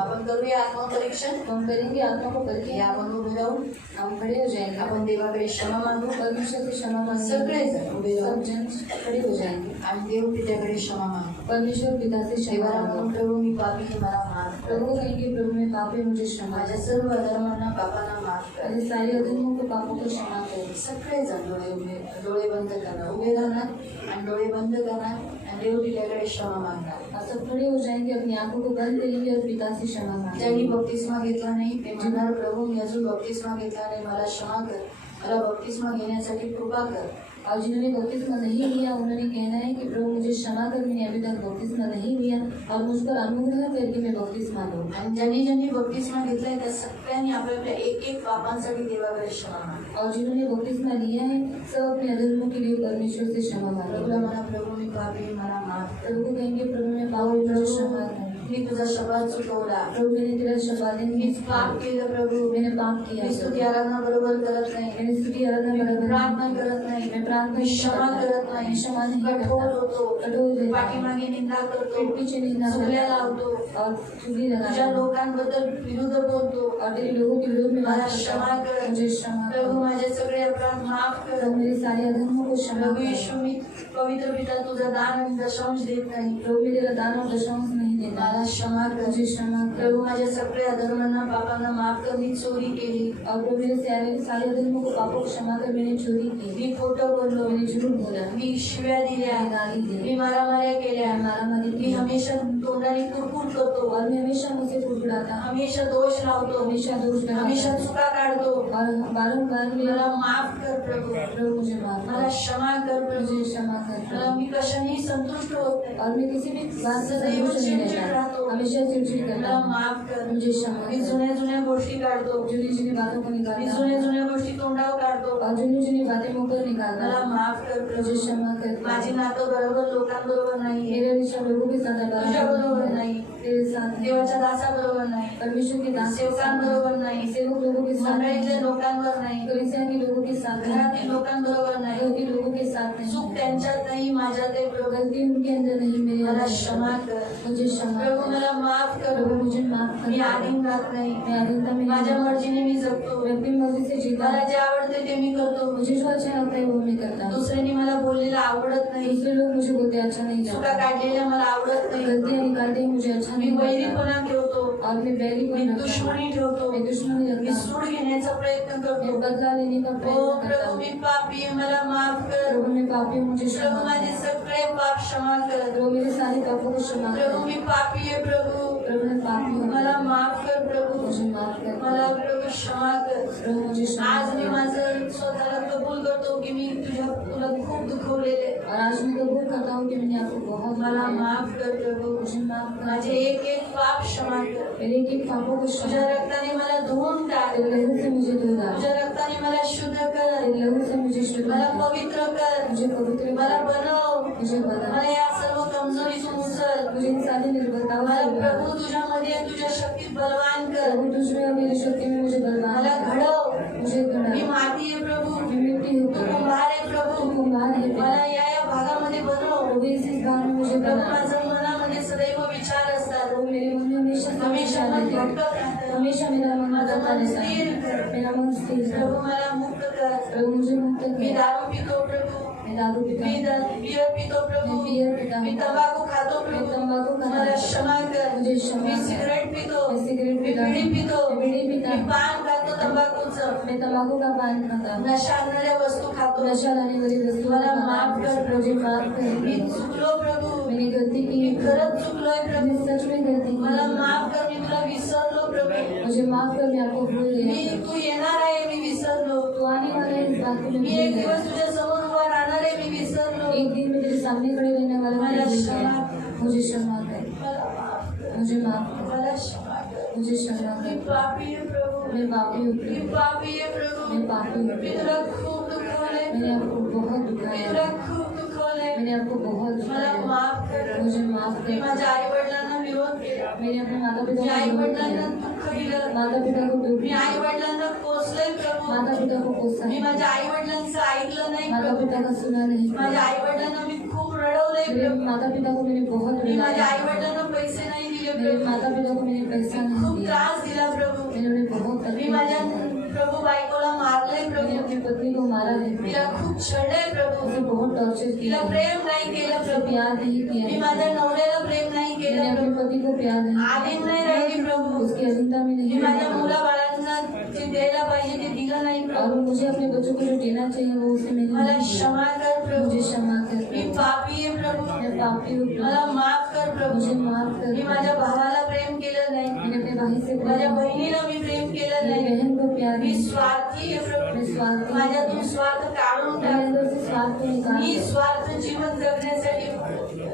आपण करूया आत्मपरीक्षण. तो हम करेंगे आत्मा को परखे, हे आपण उभे राहून हम खड़े हो जाएंगे, आपण देवाकडे क्षमा मागू. परमेश्वर से क्षमा मांगेंगे, सगळेजण उभे सब राहू जन खड़े हो जाएंगे, आणि देव पित्याकडे क्षमा मागू. परमेश्वर पिता से क्षमा देवाला म्हणून मांगो। प्रभू मी पापी आहे, मला माफ कर. प्रभु को कहेंगे प्रभु में पापी मुझे क्षमा माझ्या कर, सर्व अधर्मांना पापांना माफ कर. मेरे सारे अधर्मों को पापों को क्षमा कर। सगळेजण डोळे बंद करणार, उभे राहणार आणि डोळे बंद करणार आणि देव पित्याकडे क्षमा मागणार. और सब खड़े हो जाएंगे, अपनी आंखों को बंद करेंगे और पिता से क्षमा मांगेंगे। ज्यांनी बपतिस्मा घेतला नाही ते म्हणणार प्रभू मी अजून बपतिस्मा घेतला नाही, मला क्षमा कर, मला बपतिस्मा घेण्यासाठी कृपा कर. और जिन्होंने बपतिस्मा नहीं लिया उन्होंने कहना है कि प्रभु मुझे क्षमा कर, मैंने अभी तक बपतिस्मा नहीं लिया और मुझ पर अनुग्रह करके मैं बपतिस्मा लूं। आणि ज्यांनी बपतिस्मा घेतलाय त्या सगळ्यांनी आपल्या एक एक पापांसाठी देवाकडे क्षमा मागा. और जिन्होंने बपतिस्मा लिया है सब अपने अधर्मों के लिए परमेश्वर से क्षमा प्रभूला मांगे। म्हणा प्रभू मी पापी, मला माफ कर. प्रभु को कहेंगे प्रभु मैं पापी, मुझे क्षमा कर। मी तुझा शब्द चुकवला, प्रभु मैंने तेरा शब्द मी पाप केलं प्रभू, मैंने पाप किया, मी स्तुती आराधना बरोबर करत नाही, मैंने स्तुति आराधना बराबर प्रार्थना करत नाही, मैं प्रार्थना क्षमा करत नाही, क्षमा नहीं कठोर करता, होतो, कठोर रहता, पाठीमागे निंदा करतो, पीठ पीछे निंदा चुगल्या करता लावतो, और चुगली तुझ्या लगाता लोकांबद्दल विरुद्ध बोलतो. और तेरे लोगों के विरोध में मला बात क्षमा करता, कर. मुझे क्षमा प्रभू कर। माझे सगळे अपराध माफ कर. प्रभु मेरे सारे अधर्मों को क्षमा प्रभू कर। येशू मी पवित्र पिता तुझा दान आणि दशांश देत नाही, प्रभु मेरे तेरा दान और दशांश नहीं देता, मला क्षमा कर. मुझे क्षमा कर। प्रभू माझ्या सगळ्या अधर्मांना पापांना माफ कर, मी चोरी केली, और प्रभु मेरे सारे अधर्मों को पापों को क्षमा कर, मैंने चोरी की, मी खोटं बोललो, मैंने झूठ बोला, मी शिव्या दिल्या, मैंने गाली दी, मी मारामाऱ्या केल्या, मैं मारामारी मी की, हमेशा तोंडाने कुरकुर करतो, और मैं हमेशा मुझसे कुड़कुड़ाता, हमेशा दोष लावतो, हमेशा दोष हमेशा लगाता चुका काढतो. और बारंबार मला मेरा माफ कर प्रभू, प्रभु मुझे माफ मला कर, क्षमा कर प्रभू. मुझे क्षमा कर मला प्रभु। मी कशानेही संतुष्ट होत नाही, और मैं किसी भी बात से सदैव संतुष्ट नहीं चिडचिड रहता, राहतो. हमेशा चिड़चिड़ करता मला हूँ, माफ कर. मुझे क्षमा मी कर। जुन्या जुन्या गोष्टी काढतो, जुनी जुनी बातों को मी निकालता जुन्या हूँ जुन्या गोष्टी तोंडावर काढतो. और जुनी जुनी बातें मुंह पर निकालता मला हूँ, माफ कर मुझे प्रभू. क्षमा कर। माझी नातं बरोबर लोकांबरोबर नाहीये, मेरे रिश्ता लोगों के साथ तुझ्या बरोबर नाही, तेरे साथ नहीं। देवाच्या दासाबरोबर नाही, परमेश्वर के दास सेवकांबरोबर नाही, सेवक लोगों के साथ मंडळीतल्या नहीं, लोकांवर नाही, कलीसिया के लोगों के साथ घरातील नहीं, लोकांबरोबर नाही. घर के लोगों के साथ चूक नहीं, त्यांच्यात नाही, माझ्यात आहे प्रभू. गलती उनके अंदर नहीं, मेरे मला अंदर क्षमा है। कर मुझे क्षमा प्रभू, कर मला माफ कर प्रभु, प्रभू. मुझे माफ कर। मी आधीन राहत नाही, मैं अधीनता में माझ्या नहीं, मर्जीने मी जगतो. मैं अपनी मर्जी से जीता मला हूँ, जे आवडते ते मी करतो. मुझे जो अच्छा लगता है वो मैं करता हूँ। दुसऱ्यांनी मला बोललेलं आवडत नाही, दूसरे लोग मुझे बोलते अच्छा नहीं चुका लगता, काढलेल्या मला आवडत नाही. गलतियाँ निकालते हैं मुझे अच्छा मी नहीं लगता, वैरीपणा ठेवतो, और मैं बैरी को मी रखता हूँ, दुश्मनी ठेवतो, मैं दुश्मनी मी रखता हूँ, सूड घेण्याचा प्रयत्न मैं करतो. बदला लेने का ओ प्रयत्न करता प्रभू, मी हूँ। पापी आहे, मला माफ कर. प्रभु मैं पापी हूँ, मुझे प्रभू, क्षमा माझे कर। सगळे पाप क्षमा कर. प्रभु मेरे सारे पापों को क्षमा प्रभू, कर। मी पापी आहे प्रभू, प्रभु मैं पापी हूँ, मला माफ कर प्रभू. मुझे माफ कर। मला प्रभू क्षमा कर. प्रभु मुझे क्षमा आज मी कर। माझं स्वतःला कबूल करतो करतो की मी तुला खूप दुखवलेले, और आज मैं कबूल करता हूँ कि मैंने आपको बहुत मला दुखाया। माफ कर प्रभू, मुझे माफ कर, माझे एक एक पाप क्षमा कर, मेरे एक एक पापों को क्षमा तुझ्या कर। रक्ताने मला धुवून टाक, तेरे लहू से मुझे धो डाल, तुझ्या रक्ताने मला शुद्ध कर, तेरे लहू से मुझे शुद्ध मला कर, पवित्र कर, मुझे पवित्र मला कर, बनव, मुझे बना, मला या सर्व कमजोरीतून उचल, मुझे इन सारी निर्बलताओं मला से उबार। प्रभू तुझ्यामध्ये तुझ्या शक्तीत बलवान कर, प्रभु तुझ में और मेरी शक्ति में मुझे बलवान मला कर। घडव, मुझे घड़ा, मी माती आहे प्रभू, मैं मिट्टी हूँ, तू कुंभार आहे तू प्रभू, कुम्हार है मला पिता। या भागामध्ये बनव प्रभु इस भाग में मुझे प्रभू, बना। माझ्या मनामध्ये सदैव विचार असतात, प्रभु मेरे मन में हमेशा हमेशा विचार मन रहते हैं। भटकत राहतं, हमेशा मेरा मन माझं भटकता मन रहता स्थिर है। कर, मेरा मन स्थिर कर। प्रभू मला मुक्त कर, प्रभु मुझे मुक्त मी कर। दारू पितो प्रभू, मैं दारू पीता मी हूँ, बियर पितो प्रभू, मैं बियर पीता मी हूँ, तंबाखू खातो मैं प्रभू, तंबाकू खाता मला हूँ, क्षमा कर, मुझे क्षमा मी कर। सिगरेट पितो, मैं सिगरेट मी पीता हूँ, बिडी पितो, मैं बीड़ी पीता मी हूँ, पान खातो तंबाखूचं, मैं तंबाकू का पान खाता हूँ, नशा आणणाऱ्या वस्तू खातो, नशा लाने वाली वस्तुओं मला का माफ खाता कर हूँ। मुझे माफ मी कर। चुकलो प्रभू, मैंने गलती की मी है, खरंच चुकलोय मैंने प्रभू, सच में गलती की मला है। माफ कर, मी तुला विसरलो प्रभू, मुझे माफ कर, मैं आपको भूल मी गया। तू येणार आहे मी विसरलो, तो आने वाला है इस बात को मैं मी भूल एक गया। दिवस तुझ्या समोर उभा राहणार आहे मी विसरलो, एक दिन में तेरे सामने खड़े रहने वाला मैं मला भूल क्षमा गया। कर। मुझे क्षमा कर, मला माफ कर, मुझे माफ कर, मला क्षमा कर, मुझे क्षमा मी कर। पापी आहे प्रभू, मैं पापी हूँ मी प्रभु, पापी आहे प्रभू, मैं पापी हूँ मी प्रभु। तुला खूप दुखवले, मैंने आपको बहुत मी दुखाया, तुला खूप दुखवले, मैंने आपको बहुत मला दुखाया। माफ कर, मुझे माफ मी कर। माझ्या आई वडिलांना विरोध केला, मैंने अपने माता मी पिता आई को विरोध वडिलांना किया, दुःख दिलं, माता पिता को दुख मी दिया, आई वडिलांना कोसले प्रभू, माता पिता को कोसा मी है, माझ्या आई वडिलांचं ऐकलं नाही माता प्रभू, पिता का सुना नहीं, माझ्या आई वडिलांना मी खूप रडवलंय मेरे प्रभू, माता पिता को मैंने बहुत मी माझ्या रुलाया, आई वडिलांना पैसे नाही दिले मेरे प्रभू, माता पिता को मैंने पैसा नहीं खूप दिया, त्रास दिला प्रभू, मैंने उन्हें बहुत मी तकलीफ माझ्या दी, प्रभू बायकोला मारलंय मैंने प्रभू, अपनी पत्नी को मारा है, तिला खूप छळलंय प्रभू, उसे बहुत टॉर्चर तिला किया, प्रेम नाही केलं उसे प्रभू, प्यार नहीं मी किया, माझ्या नवऱ्याला प्रेम नाही मैंने केलं अपने प्रभू, पति को प्यार नहीं आधीन किया, नाही राहिली प्रभू, उसकी अधीनता में मी नहीं माझ्या रहा, मुलाबाळांना जे द्यायला पाहिजे ते दिलं नाही और प्रभू, मुझे अपने बच्चों को जो देना चाहिए वो उसे मैंने मला नहीं दिया। क्षमा कर प्रभू, मुझे क्षमा कर मी प्रभु, पापी आहे प्रभू, मैं पापी हूँ प्रभु, मला माफ कर मुझे प्रभू, माफ कर मी माझ्या भावाला प्रेम केलं नाही, मैंने अपने भाई से माझ्या प्रेम, बहिणीला मी प्रेम केलं मेरी नाही, बहन को प्यार मी नहीं, स्वार्थी आहे मैं प्रभू, स्वार्थी हूँ, माझ्यातून स्वार्थ काढून मेरे टाक, अंदर से स्वार्थ को निकाल मी दो। स्वार्थ जीवन जगण्यासाठी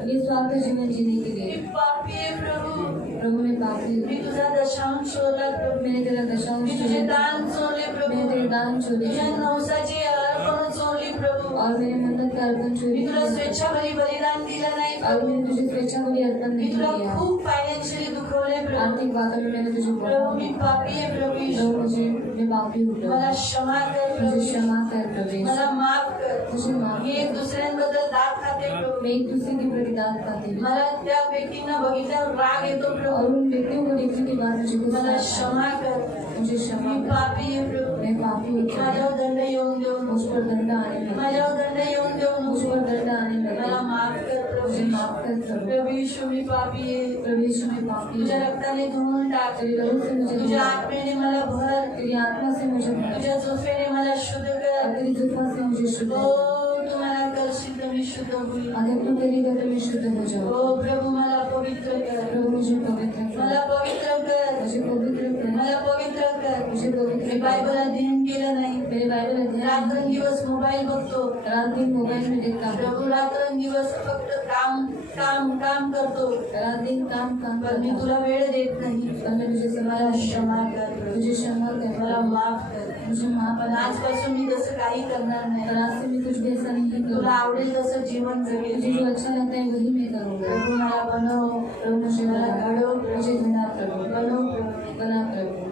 ये स्वार्थ जीवन जीने के मी लिए पापी आहे प्रभू, प्रभु मैं पापी हूँ, मी तुझा दशांश सोडला प्रभू, मैंने तेरा दशांश मी तुझे चोरी, दान सोडले प्रभू, मैंने तेरे दान चोरी तुझ्या किए, नवसाची अर्पण सोडली प्रभू, और मेरे मन्नत का अर्पण चोरी मी तुला किया, स्वेच्छाभरी बलिदान दिलं नाही और प्रभू, मैंने तुझे स्वेच्छाभरी अर्पण मी नहीं तुला किया, खूप फायनान्शियली दुखवले प्रभू, आर्थिक बातों में मैंने तुझे प्रभू बहुत, मी पापी आहे प्रभू प्रभु यीशु, मुझे मैं पापी हूँ मला प्रभु, क्षमा कर मुझे प्रभु, क्षमा कर प्रभु, मला माफ कर, मुझे माफ मी एक दुसऱ्यांबद्दल दात खाते प्रभू, मैं एक दूसरे की प्रतिदान करती हूँ, मला त्या व्यक्तींना बघितल्यावर राग येतो और प्रभू, उन व्यक्तियों को देखने के बाद मुझे गुस्सा मला आता है। क्षमा कर, मुझे क्षमा मी कर, पापी आहे प्रभू, मैं पापी हूँ प्रभु, माझ्यावर दंड येऊन देऊ मुझ नको, पर दंड आने लगा, माझ्यावर दंड येऊन देऊ मुझ नको, पर दंड आने मला लगा, माफ कर प्रभू, मुझे माफ कर प्रभु, प्रभू यीशु मी पापी आहे, प्रभु यीशु मैं पापी तुझ्या हूँ, रक्ताने धुवून टाक, तेरे लहू से मुझे तुझ्या धुला, आत्म्याने मला भर, तेरी आत्मा से मुझे भर, तुझ्या झोपेने मला शुद्ध और कर, तेरी जुल्फों से मुझे शुद्ध ओ कर, तू मला करशील तर मी शुद्ध होईल, अगर तू करेगा तो मैं शुद्ध हो जाऊँ, ओ प्रभू मला पवित्र कर, प्रभु मुझे पवित्र कर, मला पवित्र कर, मुझे पवित्र कर, मला पवित्र कर, मुझे पवित्र मी कर, बायबल अध्ययन केलं नाही, मेरे बाइबल अध्ययन, रात्रंदिवस मोबाईल बघतो, रात दिन मोबाइल में देखता हूँ, प्रभू रात्रंदिवस फक्त काम काम काम करतो, रात दिन काम काम पण मी करता हूँ, तुला वेळ देत नाही, पर मैं तुझे मला समय क्षमा कर प्रभू, मुझे क्षमा कर, मला माफ कर, मुझे माफ पण कर, आजपासून मी तसं काही करणार और नाही, आज से मैं कुछ भी ऐसा नहीं तुला करूँगा, आवडेल तसं जीवन जगेल, मुझे जो अच्छा लगता है वही मैं करूँगा, प्रभू मला बनव, प्रभु मुझे मला बना, घडव, मुझे बना प्रभु, बनव प्रभू, बना प्रभु,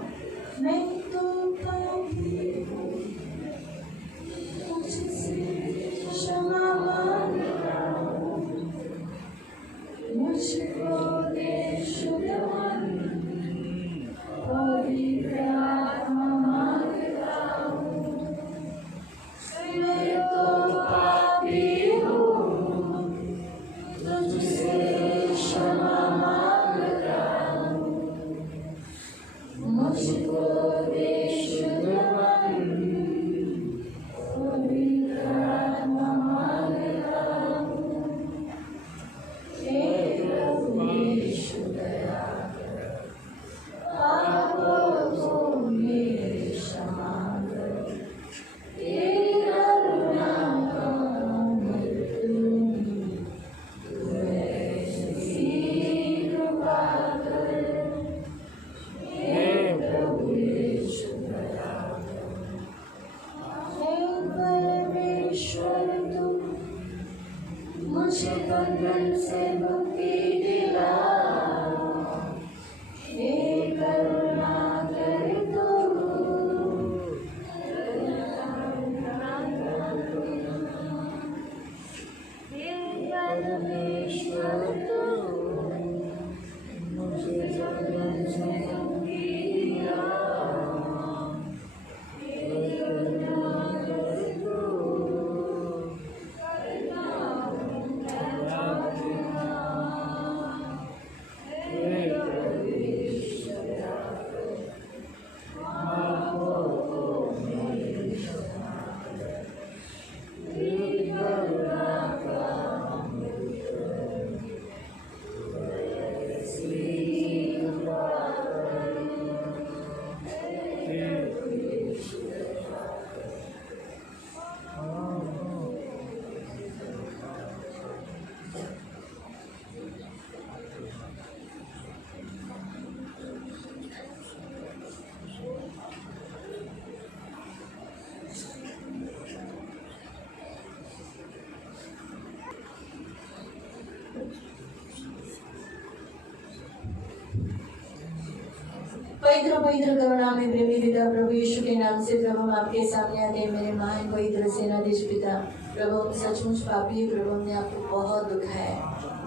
मैं तो पापी हूँ, मुझसे क्षमा मांगता हूँ, मुझको दे शुद्ध मन, पवित्र आत्मा मांगता हूँ, मैं तो पापी हूँ, तुझसे क्षमा मांगता हूँ, मुझको बंधन से मुक्ति दिलाओ, हे करुणा कर दो। हे परमेश्वर मुझे बंधन से मुक्ति दिलाओ, हे करुणा कर दो। पवित्र पवित्र करुणा में प्रेमी पिता प्रभु यीशु के नाम से प्रभु हम आपके सामने आते हैं। मेरे महान पवित्र सेनाधीश पिता प्रभु, हम सचमुच पापी है प्रभु, हमने आपको बहुत दुखाया,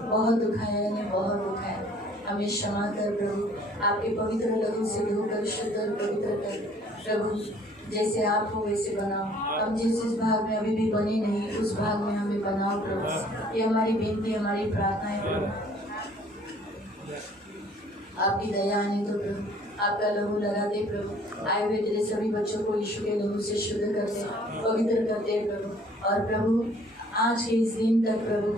बहुत दुखाया, यानी बहुत दुखाया। हमें क्षमा कर प्रभु, आपके पवित्र लहू से धोकर शुद्ध और पवित्र कर प्रभु। जैसे आप हो वैसे बनाओ, हम जिस भाग में अभी भी बने नहीं उस भाग में हमें बनाओ प्रभु। ये हमारी विनती, हमारी प्रार्थना है प्रभु। आपकी दया आने तो प्रभु, आपका लहू लगा दे प्रभु। आए हुए तेरे सभी बच्चों को यीशु के लहू से शुद्ध करते, पवित्र करते प्रभु। और प्रभु आज के इस दिन तक प्रभु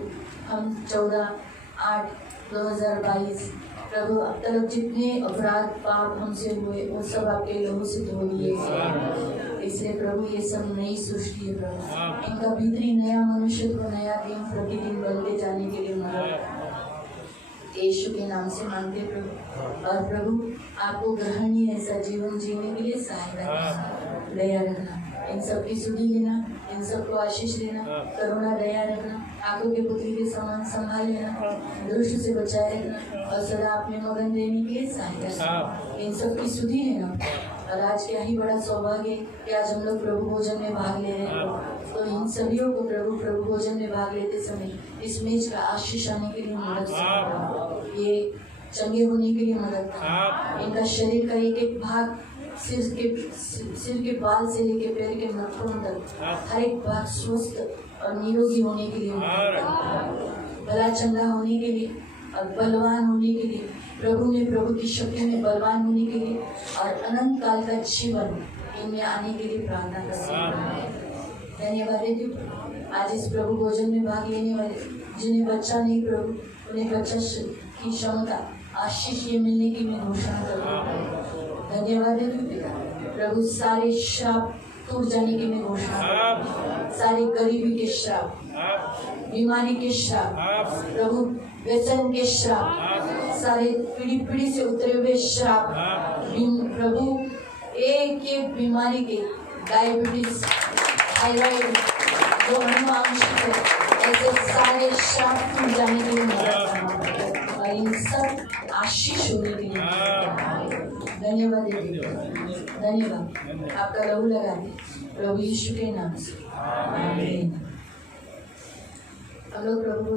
हम 14/8/2022 प्रभु अब तक जितने अपराध पाप हमसे हुए वो सब आपके लहू से धो लिए गए। इसलिए प्रभु ये सब नई सृष्टि है प्रभु, इनका भीतरी नया मनुष्य को नया दिन प्रतिदिन बनते जाने के लिए मदद यीशु के नाम से मांगते प्रभु। और प्रभु आपको ग्रहणीय ऐसा जीवन जीने के लिए सहायता दया रखना, इन सब की सुधि लेना, इन सबको आशीष देना, करुणा दया रखना, आंखों के पुत्री के समान संभाल लेना, दुष्ट से बचाए रखना और सदा अपने मगन देने के लिए सहायता, इन सब की सुधि लेना। और आज क्या ही बड़ा सौभाग्य कि आज हम लोग प्रभु भोजन में भाग ले रहे हैं। तो इन सभियों को प्रभु भोजन में भाग लेते समय इस मेज का आशीष आने के लिए मदद करना, ये चंगे होने के लिए मदद करना, इनका शरीर का एक एक भाग सिर के बाल से लेके पैर के नाखून तक हर एक भाग स्वस्थ और निरोगी होने के लिए मदद करना, भला चंगा होने के लिए और बलवान होने के लिए, प्रभु में प्रभु की शक्ति में बलवान होने के लिए और अनंत काल का जीवन इनमें आने के लिए प्रार्थना करते हैं। धन्यवाद है तू आज इस प्रभु भोजन में भाग लेने वाले जिन्हें बच्चा नहीं प्रभु, उन्हें बच्चा की क्षमता आशीष ये मिलने की मैं घोषणा करता हूँ। धन्यवाद है तू पिता प्रभु, सारे श्राप टूट जाने की मैं घोषणा करता हूँ, सारे गरीबी के श्राप, बीमारी के श्राप प्रभु, व्यसन के श्राप, सारे पीढ़ी से उतरे हुए श्राप प्रभु, एक बीमारी के डायबिटीज, थायराइड जो अनुवांशिक है, ऐसे सारे श्राप टूट जाने के लिए मदद करना और इन सब आशीष होने के लिए धन्यवाद देते, धन्यवाद। आपका लहू लगा दे प्रभु यीशु के नाम से, आमीन। हम लोग प्रभु